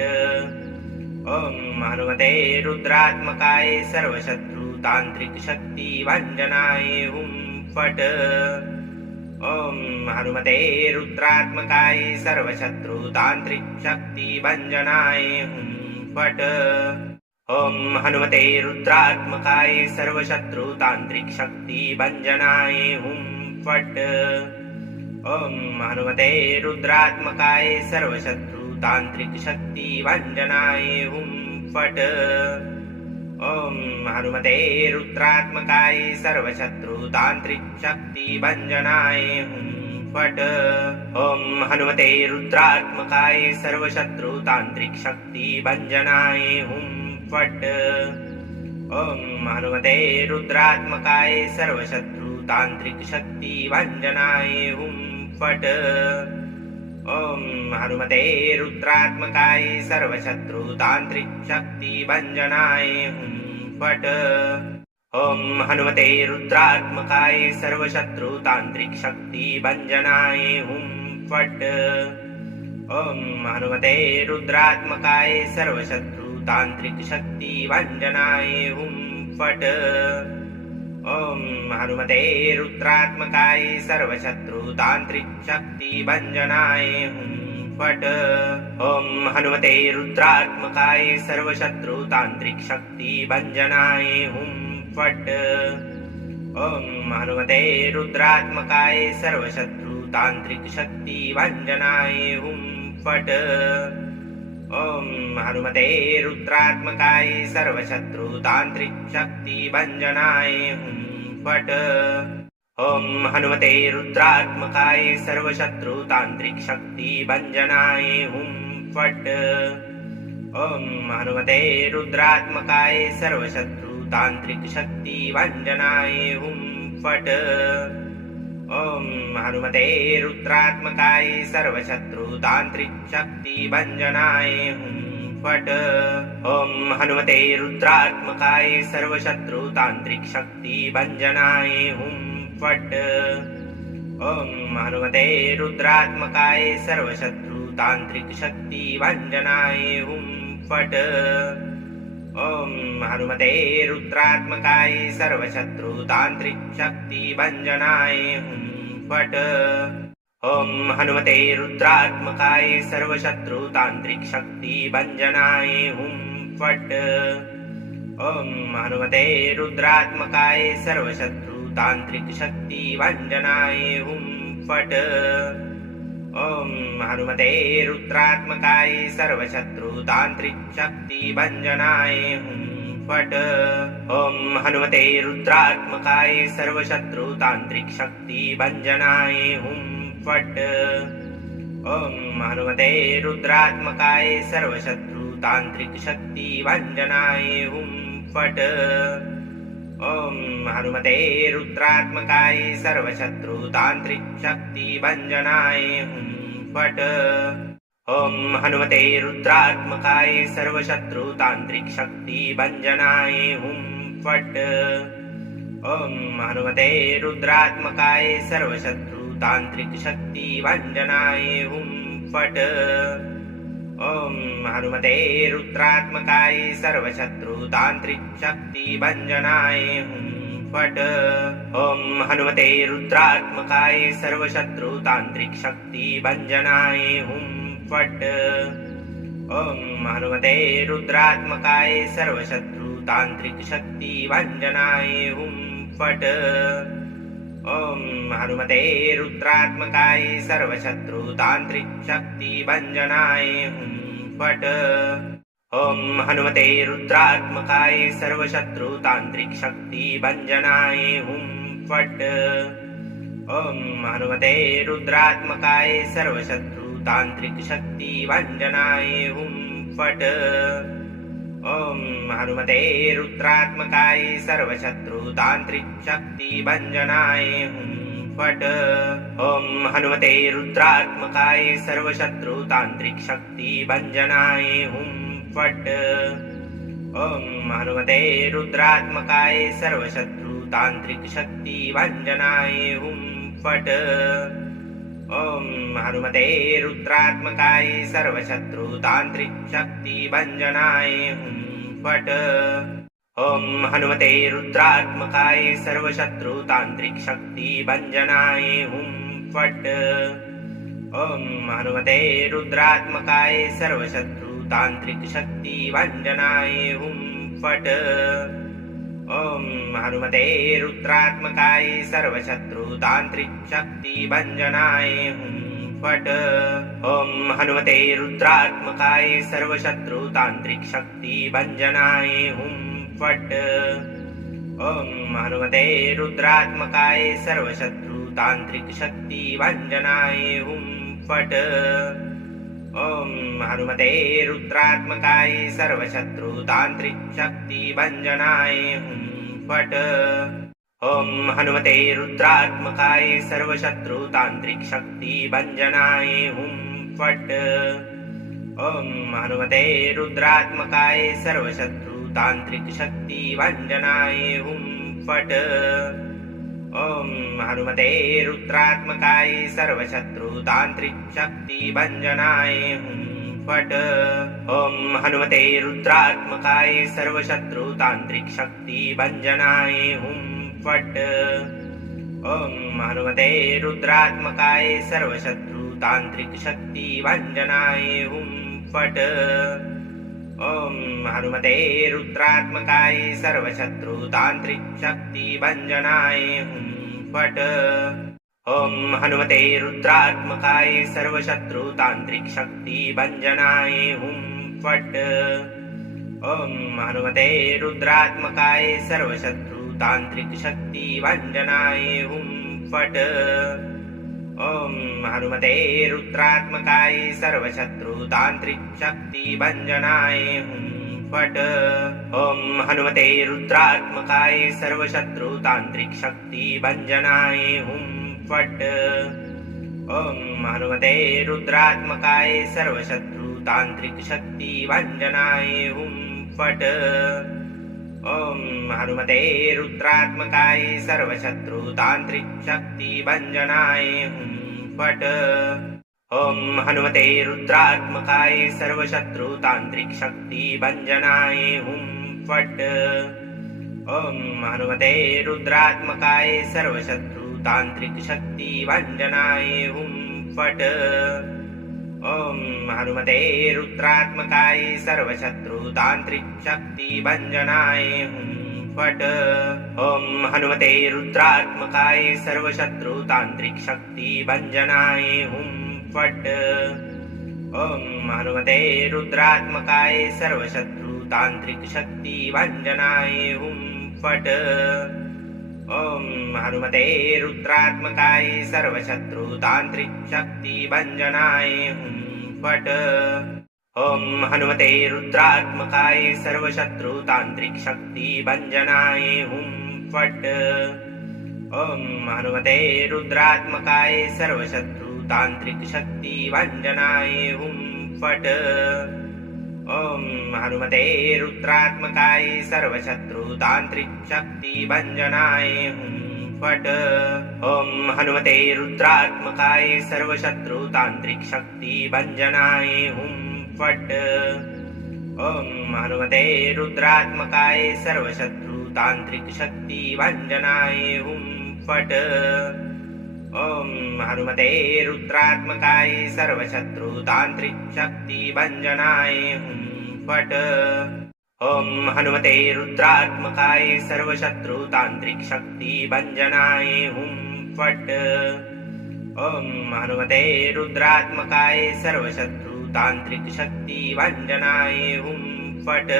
ॐ हनुमते रुद्रात्मकाय सर्वशत्रुतान्त्रिक शक्तिभञ्जनाय हुं फट्। ॐ हनुमते रुद्रात्मकाय सर्वशत्रुतान्त्रिक शक्तिभञ्जनाय हुं फट्। ॐ हनुमते रुद्रात्मकाय सर्वशत्रुतान्त्रिक शक्तिभञ्जनाय हुं फट्। ॐ हनुमते रुद्रात्मकाय सर्वशत्रुतान्त्रिक शक्तिभञ्जनाय हुं फट्। ॐ हनुमते रुद्रात्मकाय सर्वशत्रुतान्त्रिक शक्तिभञ्जनाय हुं फट्। ॐ हनुमते रुद्रात्मकाय सर्वशत्रुतान्त्रिक शक्तिभञ्जनाय हुं फट्। ॐ हनुमते रुद्रात्मकाय सर्वशत्रुतान्त्रिक शक्तिभञ्जनाय हुं फट्। ॐ हनुमते रुद्रात्मकाय सर्वशत्रुतान्त्रिक शक्तिभञ्जनाय हुं फट्। ॐ हनुमते रुद्रात्मकाय सर्वशत्रुतान्त्रिक शक्तिभञ्जनाय हुं फट्। ॐ हनुमते रुद्रात्मकाय सर्वशत्रुतान्त्रिकशक्तिभञ्जनाय हुं फट्। ॐ हनुमते रुद्रात्मकाय सर्वशत्रुतान्त्रिकशक्तिभञ्जनाय हुं फट्। ॐ हनुमते रुद्रात्मकाय सर्वशत्रुतान्त्रिकशक्तिभञ्जनाय हुं फट्। ॐ हनुमते रुद्रात्मकाय सर्वशत्रुतान्त्रिकशक्तिभञ्जनाय हुं फट्। ॐ हनुमते रुद्रात्मकाय सर्वशत्रुतान्त्रिकशक्तिभञ्जनाय हुं फट्। ॐ हनुमते रुद्रात्मकाय सर्वशत्रुतान्त्रिकशक्तिभञ्जनाय हुं फट्। ॐ हनुमते रुद्रात्मकाय सर्वशत्रुतान्त्रिकशक्तिभञ्जनाय हुं फट्। ॐ हनुमते रुद्रात्मकाय सर्वशत्रुतान्त्रिकशक्तिभञ्जनाय हुं फट्। ॐ हनुमते रुद्रात्मकाय सर्वशत्रुतान्त्रिकशक्तिभञ्जनाय हुं फट्। ॐ हनुमते रुद्रात्मकाय सर्वशत्रुतान्त्रिकशक्तिभञ्जनाय हुं फट्। ॐ हनुमते रुद्रात्मकाय सर्वशत्रुतान्त्रिकशक्तिभञ्जनाय हुं फट्। ॐ हनुमते रुद्रात्मकाय सर्वशत्रुतान्त्रिकशक्तिभञ्जनाय हुं फट्। ॐ हनुमते रुद्रात्मकाय सर्वशत्रुतान्त्रिकशक्तिभञ्जनाय हुं फट्। ॐ हनुमते रुद्रात्मकाय सर्वशत्रुतान्त्रिकशक्तिभञ्जनाय हुं फट्। ॐ हनुमते रुद्रात्मकाय सर्वशत्रुतान्त्रिकशक्तिभञ्जनाय हुं फट्। ॐ हनुमते रुद्रात्मकाय सर्वशत्रुतान्त्रिकशक्तिभञ्जनाय हुं फट्। ॐ हनुमते रुद्रात्मकाय सर्वशत्रुतान्त्रिकशक्तिभञ्जनाय हुं फट्। ॐ हनुमते रुद्रात्मकाय सर्वशत्रुतान्त्रिकशक्तिभञ्जनाय हुं फट्। ॐ हनुमते रुद्रात्मकाय सर्वशत्रुतान्त्रिकशक्तिभञ्जनाय हुं फट्। ॐ हनुमते रुद्रात्मकाय सर्वशत्रुतान्त्रिकशक्तिभञ्जनाय हुं फट्। ॐ हनुमते रुद्रात्मकाय सर्वशत्रुतान्त्रिकशक्तिभञ्जनाय हुं फट्। ॐ हनुमते रुद्रात्मकाय सर्वशत्रुतान्त्रिकशक्तिभञ्जनाय हुं फट्। ॐ हनुमते रुद्रात्मकाय सर्वशत्रुतान्त्रिकशक्तिभञ्जनाय हुं फट्। ॐ हनुमते रुद्रात्मकाय सर्वशत्रुतान्त्रिकशक्तिभञ्जनाय हुं फट्। ॐ हनुमते रुद्रात्मकाय सर्वशत्रुतान्त्रिकशक्तिभञ्जनाय हुं फट्। ॐ हनुमते रुद्रात्मकाय सर्वशत्रुतान्त्रिकशक्तिभञ्जनाय हुं फट्। ॐ हनुमते रुद्रात्मकाय सर्वशत्रुतान्त्रिकशक्तिभञ्जनाय हुं फट्। ॐ हनुमते रुद्रात्मकाय सर्वशत्रुतान्त्रिकशक्तिभञ्जनाय हुं फट्। ॐ हनुमते रुद्रात्मकाय सर्वशत्रुतान्त्रिकशक्तिभञ्जनाय हुं फट्। ॐ हनुमते रुद्रात्मकाय सर्वशत्रुतान्त्रिकशक्तिभञ्जनाय हुं फट्। ॐ हनुमते रुद्रात्मकाय सर्वशत्रुतान्त्रिकशक्तिभञ्जनाय हुं फट्। ॐ हनुमते रुद्रात्मकाय सर्वशत्रुतान्त्रिकशक्तिभञ्जनाय हुं फट्। ॐ हनुमते रुद्रात्मकाय सर्वशत्रुतान्त्रिकशक्तिभञ्जनाय हुं फट्। ॐ हनुमते रुद्रात्मकाय सर्वशत्रुतान्त्रिकशक्तिभञ्जनाय हुं फट्। ॐ हनुमते रुद्रात्मकाय सर्वशत्रुतान्त्रिकशक्तिभञ्जनाय हुं फट्। ॐ हनुमते रुद्रात्मकाय सर्वशत्रुतान्त्रिकशक्तिभञ्जनाय हुं फट्। ॐ हनुमते रुद्रात्मकाय सर्वशत्रुतान्त्रिकशक्तिभञ्जनाय हुं फट्। ॐ हनुमते रुद्रात्मकाय सर्वशत्रुतान्त्रिक शक्तिभञ्जनाय हुं फट्। ॐ हनुमते रुद्रात्मकाय सर्वशत्रुतान्त्रिक शक्तिभञ्जनाय हुं फट्। ॐ हनुमते रुद्रात्मकाय सर्वशत्रुतान्त्रिक शक्तिभञ्जनाय हुं फट्। ॐ हनुमते रुद्रात्मकाय सर्वशत्रुतान्त्रिक शक्तिभञ्जनाय हुं फट्। ॐ हनुमते रुद्रात्मकाय सर्वशत्रुतान्त्रिक शक्तिभञ्जनाय हुं फट्। ॐ हनुमते रुद्रात्मकाय सर्वशत्रुतान्त्रिक शक्तिभञ्जनाय हुं फट्। ॐ हनुमते रुद्रात्मकाय सर्वशत्रुतान्त्रिक शक्तिभञ्जनाय हुं फट्। ॐ हनुमते रुद्रात्मकाय सर्वशत्रुतान्त्रिक शक्तिभञ्जनाय हुं फट्। ॐ हनुमते रुद्रात्मकाय सर्वशत्रुतान्त्रिक शक्तिभञ्जनाय हुं फट्। ॐ हनुमते रुद्रात्मकाय सर्वशत्रुतान्त्रिक शक्तिभञ्जनाय हुं फट्। ॐ हनुमते रुद्रात्मकाय सर्वशत्रुतान्त्रिक शक्तिभञ्जनाय हुं फट्। ॐ हनुमते रुद्रात्मकाय सर्वशत्रुतान्त्रिक शक्तिभञ्जनाय हुं फट्। ॐ हनुमते रुद्रात्मकाय सर्वशत्रुतान्त्रिक शक्तिभञ्जनाय हुं फट्। ॐ हनुमते रुद्रात्मकाय सर्वशत्रुतान्त्रिक शक्तिभञ्जनाय हुं फट्। ॐ हनुमते रुद्रात्मकाय सर्वशत्रुतान्त्रिक शक्तिभञ्जनाय हुं फट्। ॐ हनुमते रुद्रात्मकाय सर्वशत्रुतान्त्रिक शक्तिभञ्जनाय हुं फट्। ॐ हनुमते रुद्रात्मकाय सर्वशत्रुतान्त्रिक शक्तिभञ्जनाय हुं फट्। ॐ हनुमते रुद्रात्मकाय सर्वशत्रुतान्त्रिक शक्तिभञ्जनाय हुं फट्। ॐ हनुमते रुद्रात्मकाय सर्वशत्रुतान्त्रिक शक्तिभञ्जनाय हुं फट्। ॐ हनुमते रुद्रात्मकाय सर्वशत्रुतान्त्रिक शक्तिभञ्जनाय हुं फट्। ॐ हनुमते रुद्रात्मकाय सर्वशत्रुतान्त्रिक शक्तिभञ्जनाय हुं फट्। ॐ हनुमते रुद्रात्मकाय सर्वशत्रुतान्त्रिक शक्तिभञ्जनाय हुं फट्। ॐ हनुमते रुद्रात्मकाय सर्वशत्रुतान्त्रिक शक्तिभञ्जनाय हुं फट्। ॐ हनुमते रुद्रात्मकाय सर्वशत्रुतान्त्रिक शक्तिभञ्जनाय हुं फट्।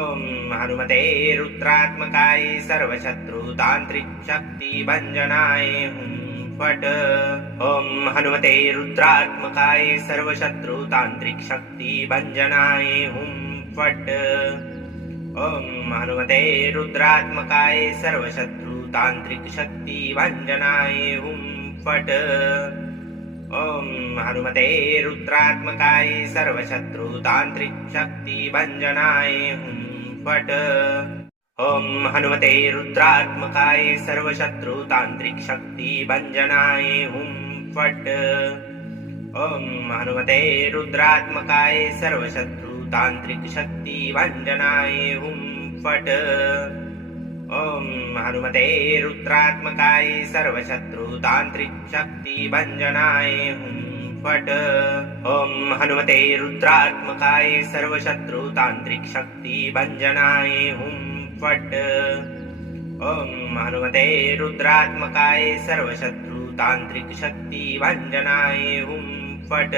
ॐ हनुमते रुद्रात्मकाय सर्वशत्रुतान्त्रिक शक्तिभञ्जनाय हुं फट्। ॐ हनुमते रुद्रात्मकाय सर्वशत्रुतान्त्रिक शक्तिभञ्जनाय हुं फट्। ॐ हनुमते रुद्रात्मकाय सर्वशत्रुतान्त्रिक शक्तिभञ्जनाय हुं फट्। ॐ हनुमते रुद्रात्मकाय सर्वशत्रुतान्त्रिक शक्तिभञ्जनाय हुं फट्। ॐ हनुमते रुद्रात्मकाय सर्वशत्रुतान्त्रिक शक्तिभञ्जनाय हुं फट्। ॐ हनुमते रुद्रात्मकाय सर्वशत्रुतान्त्रिक शक्तिभञ्जनाय हुं फट्। ॐ हनुमते रुद्रात्मकाय सर्वशत्रुतान्त्रिक शक्तिभञ्जनाय हुं फट्। ॐ हनुमते रुद्रात्मकाय सर्वशत्रुतान्त्रिक शक्तिभञ्जनाय हुं फट्। ॐ हनुमते रुद्रात्मकाय सर्वशत्रुतान्त्रिक शक्तिभञ्जनाय हुं फट्।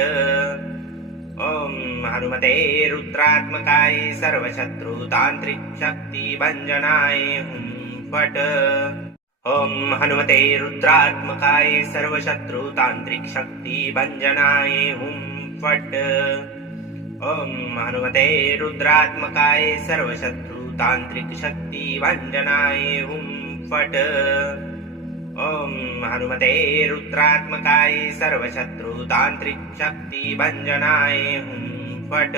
ॐ हनुमते रुद्रात्मकाय सर्वशत्रुतान्त्रिक शक्तिभञ्जनाय हुं फट्। ॐ हनुमते रुद्रात्मकाय सर्वशत्रुतान्त्रिक शक्तिभञ्जनाय हुं फट्। ॐ हनुमते रुद्रात्मकाय सर्वशत्रुतान्त्रिक शक्तिभञ्जनाय हुं फट्। ॐ हनुमते रुद्रात्मकाय सर्वशत्रुतान्त्रिक शक्तिभञ्जनाय हुं फट्।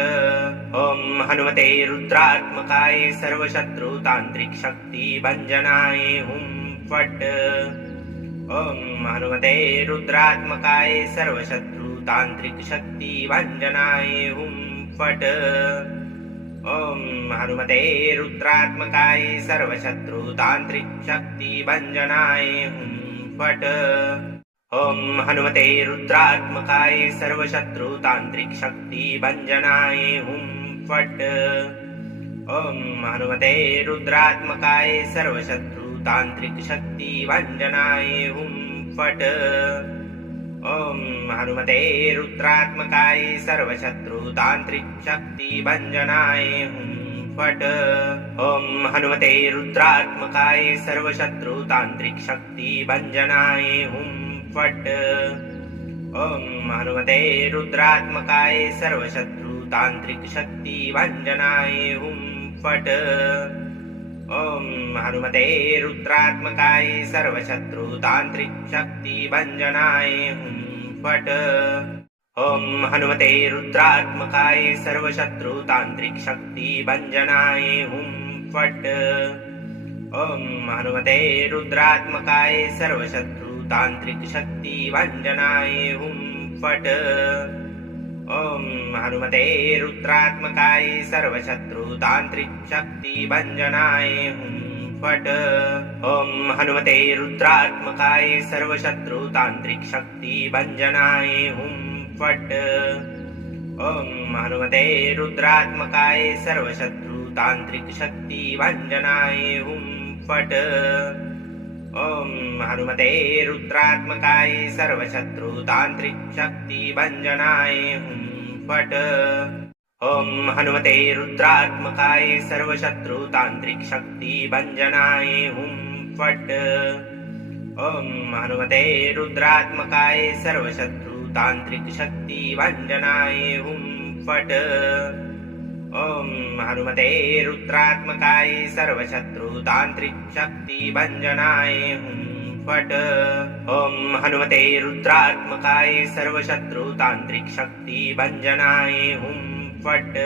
ॐ हनुमते रुद्रात्मकाय सर्वशत्रुतान्त्रिक शक्तिभञ्जनाय हुं फट् ॐ हनुमते रुद्रात्मकाय सर्वशत्रुतान्त्रिकशक्तिभञ्जनाय हुं फट् ॐ हनुमते रुद्रात्मकाय सर्वशत्रुतान्त्रिकशक्तिभञ्जनाय हुं फट् ॐ हनुमते रुद्रात्मकाय सर्वशत्रुतान्त्रिकशक्तिभञ्जनाय हुं फट् ॐ हनुमते रुद्रात्मकाय सर्वशत्रुतान्त्रिकशक्तिभञ्जनाय हुं फट् ॐ हनुमते रुद्रात्मकाय सर्वशत्रुतान्त्रिकशक्तिभञ्जनाय हुं फट् ॐ हनुमते रुद्रात्मकाय सर्वशत्रुतान्त्रिकशक्तिभञ्जनाय हुं फट् ॐ हनुमते रुद्रात्मकाय सर्वशत्रुतान्त्रिकशक्तिभञ्जनाय हुं फट् ॐ हनुमते रुद्रात्मकाय सर्वशत्रुतान्त्रिकशक्तिभञ्जनाय हुं फट् ॐ हनुमते रुद्रात्मकाय सर्वशत्रुतान्त्रिकशक्तिभञ्जनाय हुं फट् ॐ हनुमते रुद्रात्मकाय सर्वशत्रुतान्त्रिकशक्तिभञ्जनाय हुं फट् ॐ हनुमते रुद्रात्मकाय सर्वशत्रुतान्त्रिकशक्तिभञ्जनाय हुं फट् ॐ हनुमते रुद्रात्मकाय सर्वशत्रुतान्त्रिकशक्तिभञ्जनाय हुं फट् ॐ हनुमते रुद्रात्मकाय सर्वशत्रुतान्त्रिकशक्तिभञ्जनाय हुं फट् ॐ हनुमते रुद्रात्मकाय सर्वशत्रुतान्त्रिकशक्तिभञ्जनाय हुं फट् ॐ हनुमते रुद्रात्मकाय सर्वशत्रुतान्त्रिकशक्तिभञ्जनाय हुं फट् ॐ हनुमते रुद्रात्मकाय सर्वशत्रुतान्त्रिकशक्तिभञ्जनाय हुं फट् ॐ हनुमते रुद्रात्मकाय सर्वशत्रुतान्त्रिकशक्तिभञ्जनाय हुं फट् ॐ हनुमते रुद्रात्मकाय सर्वशत्रुतान्त्रिकशक्तिभञ्जनाय हुं फट्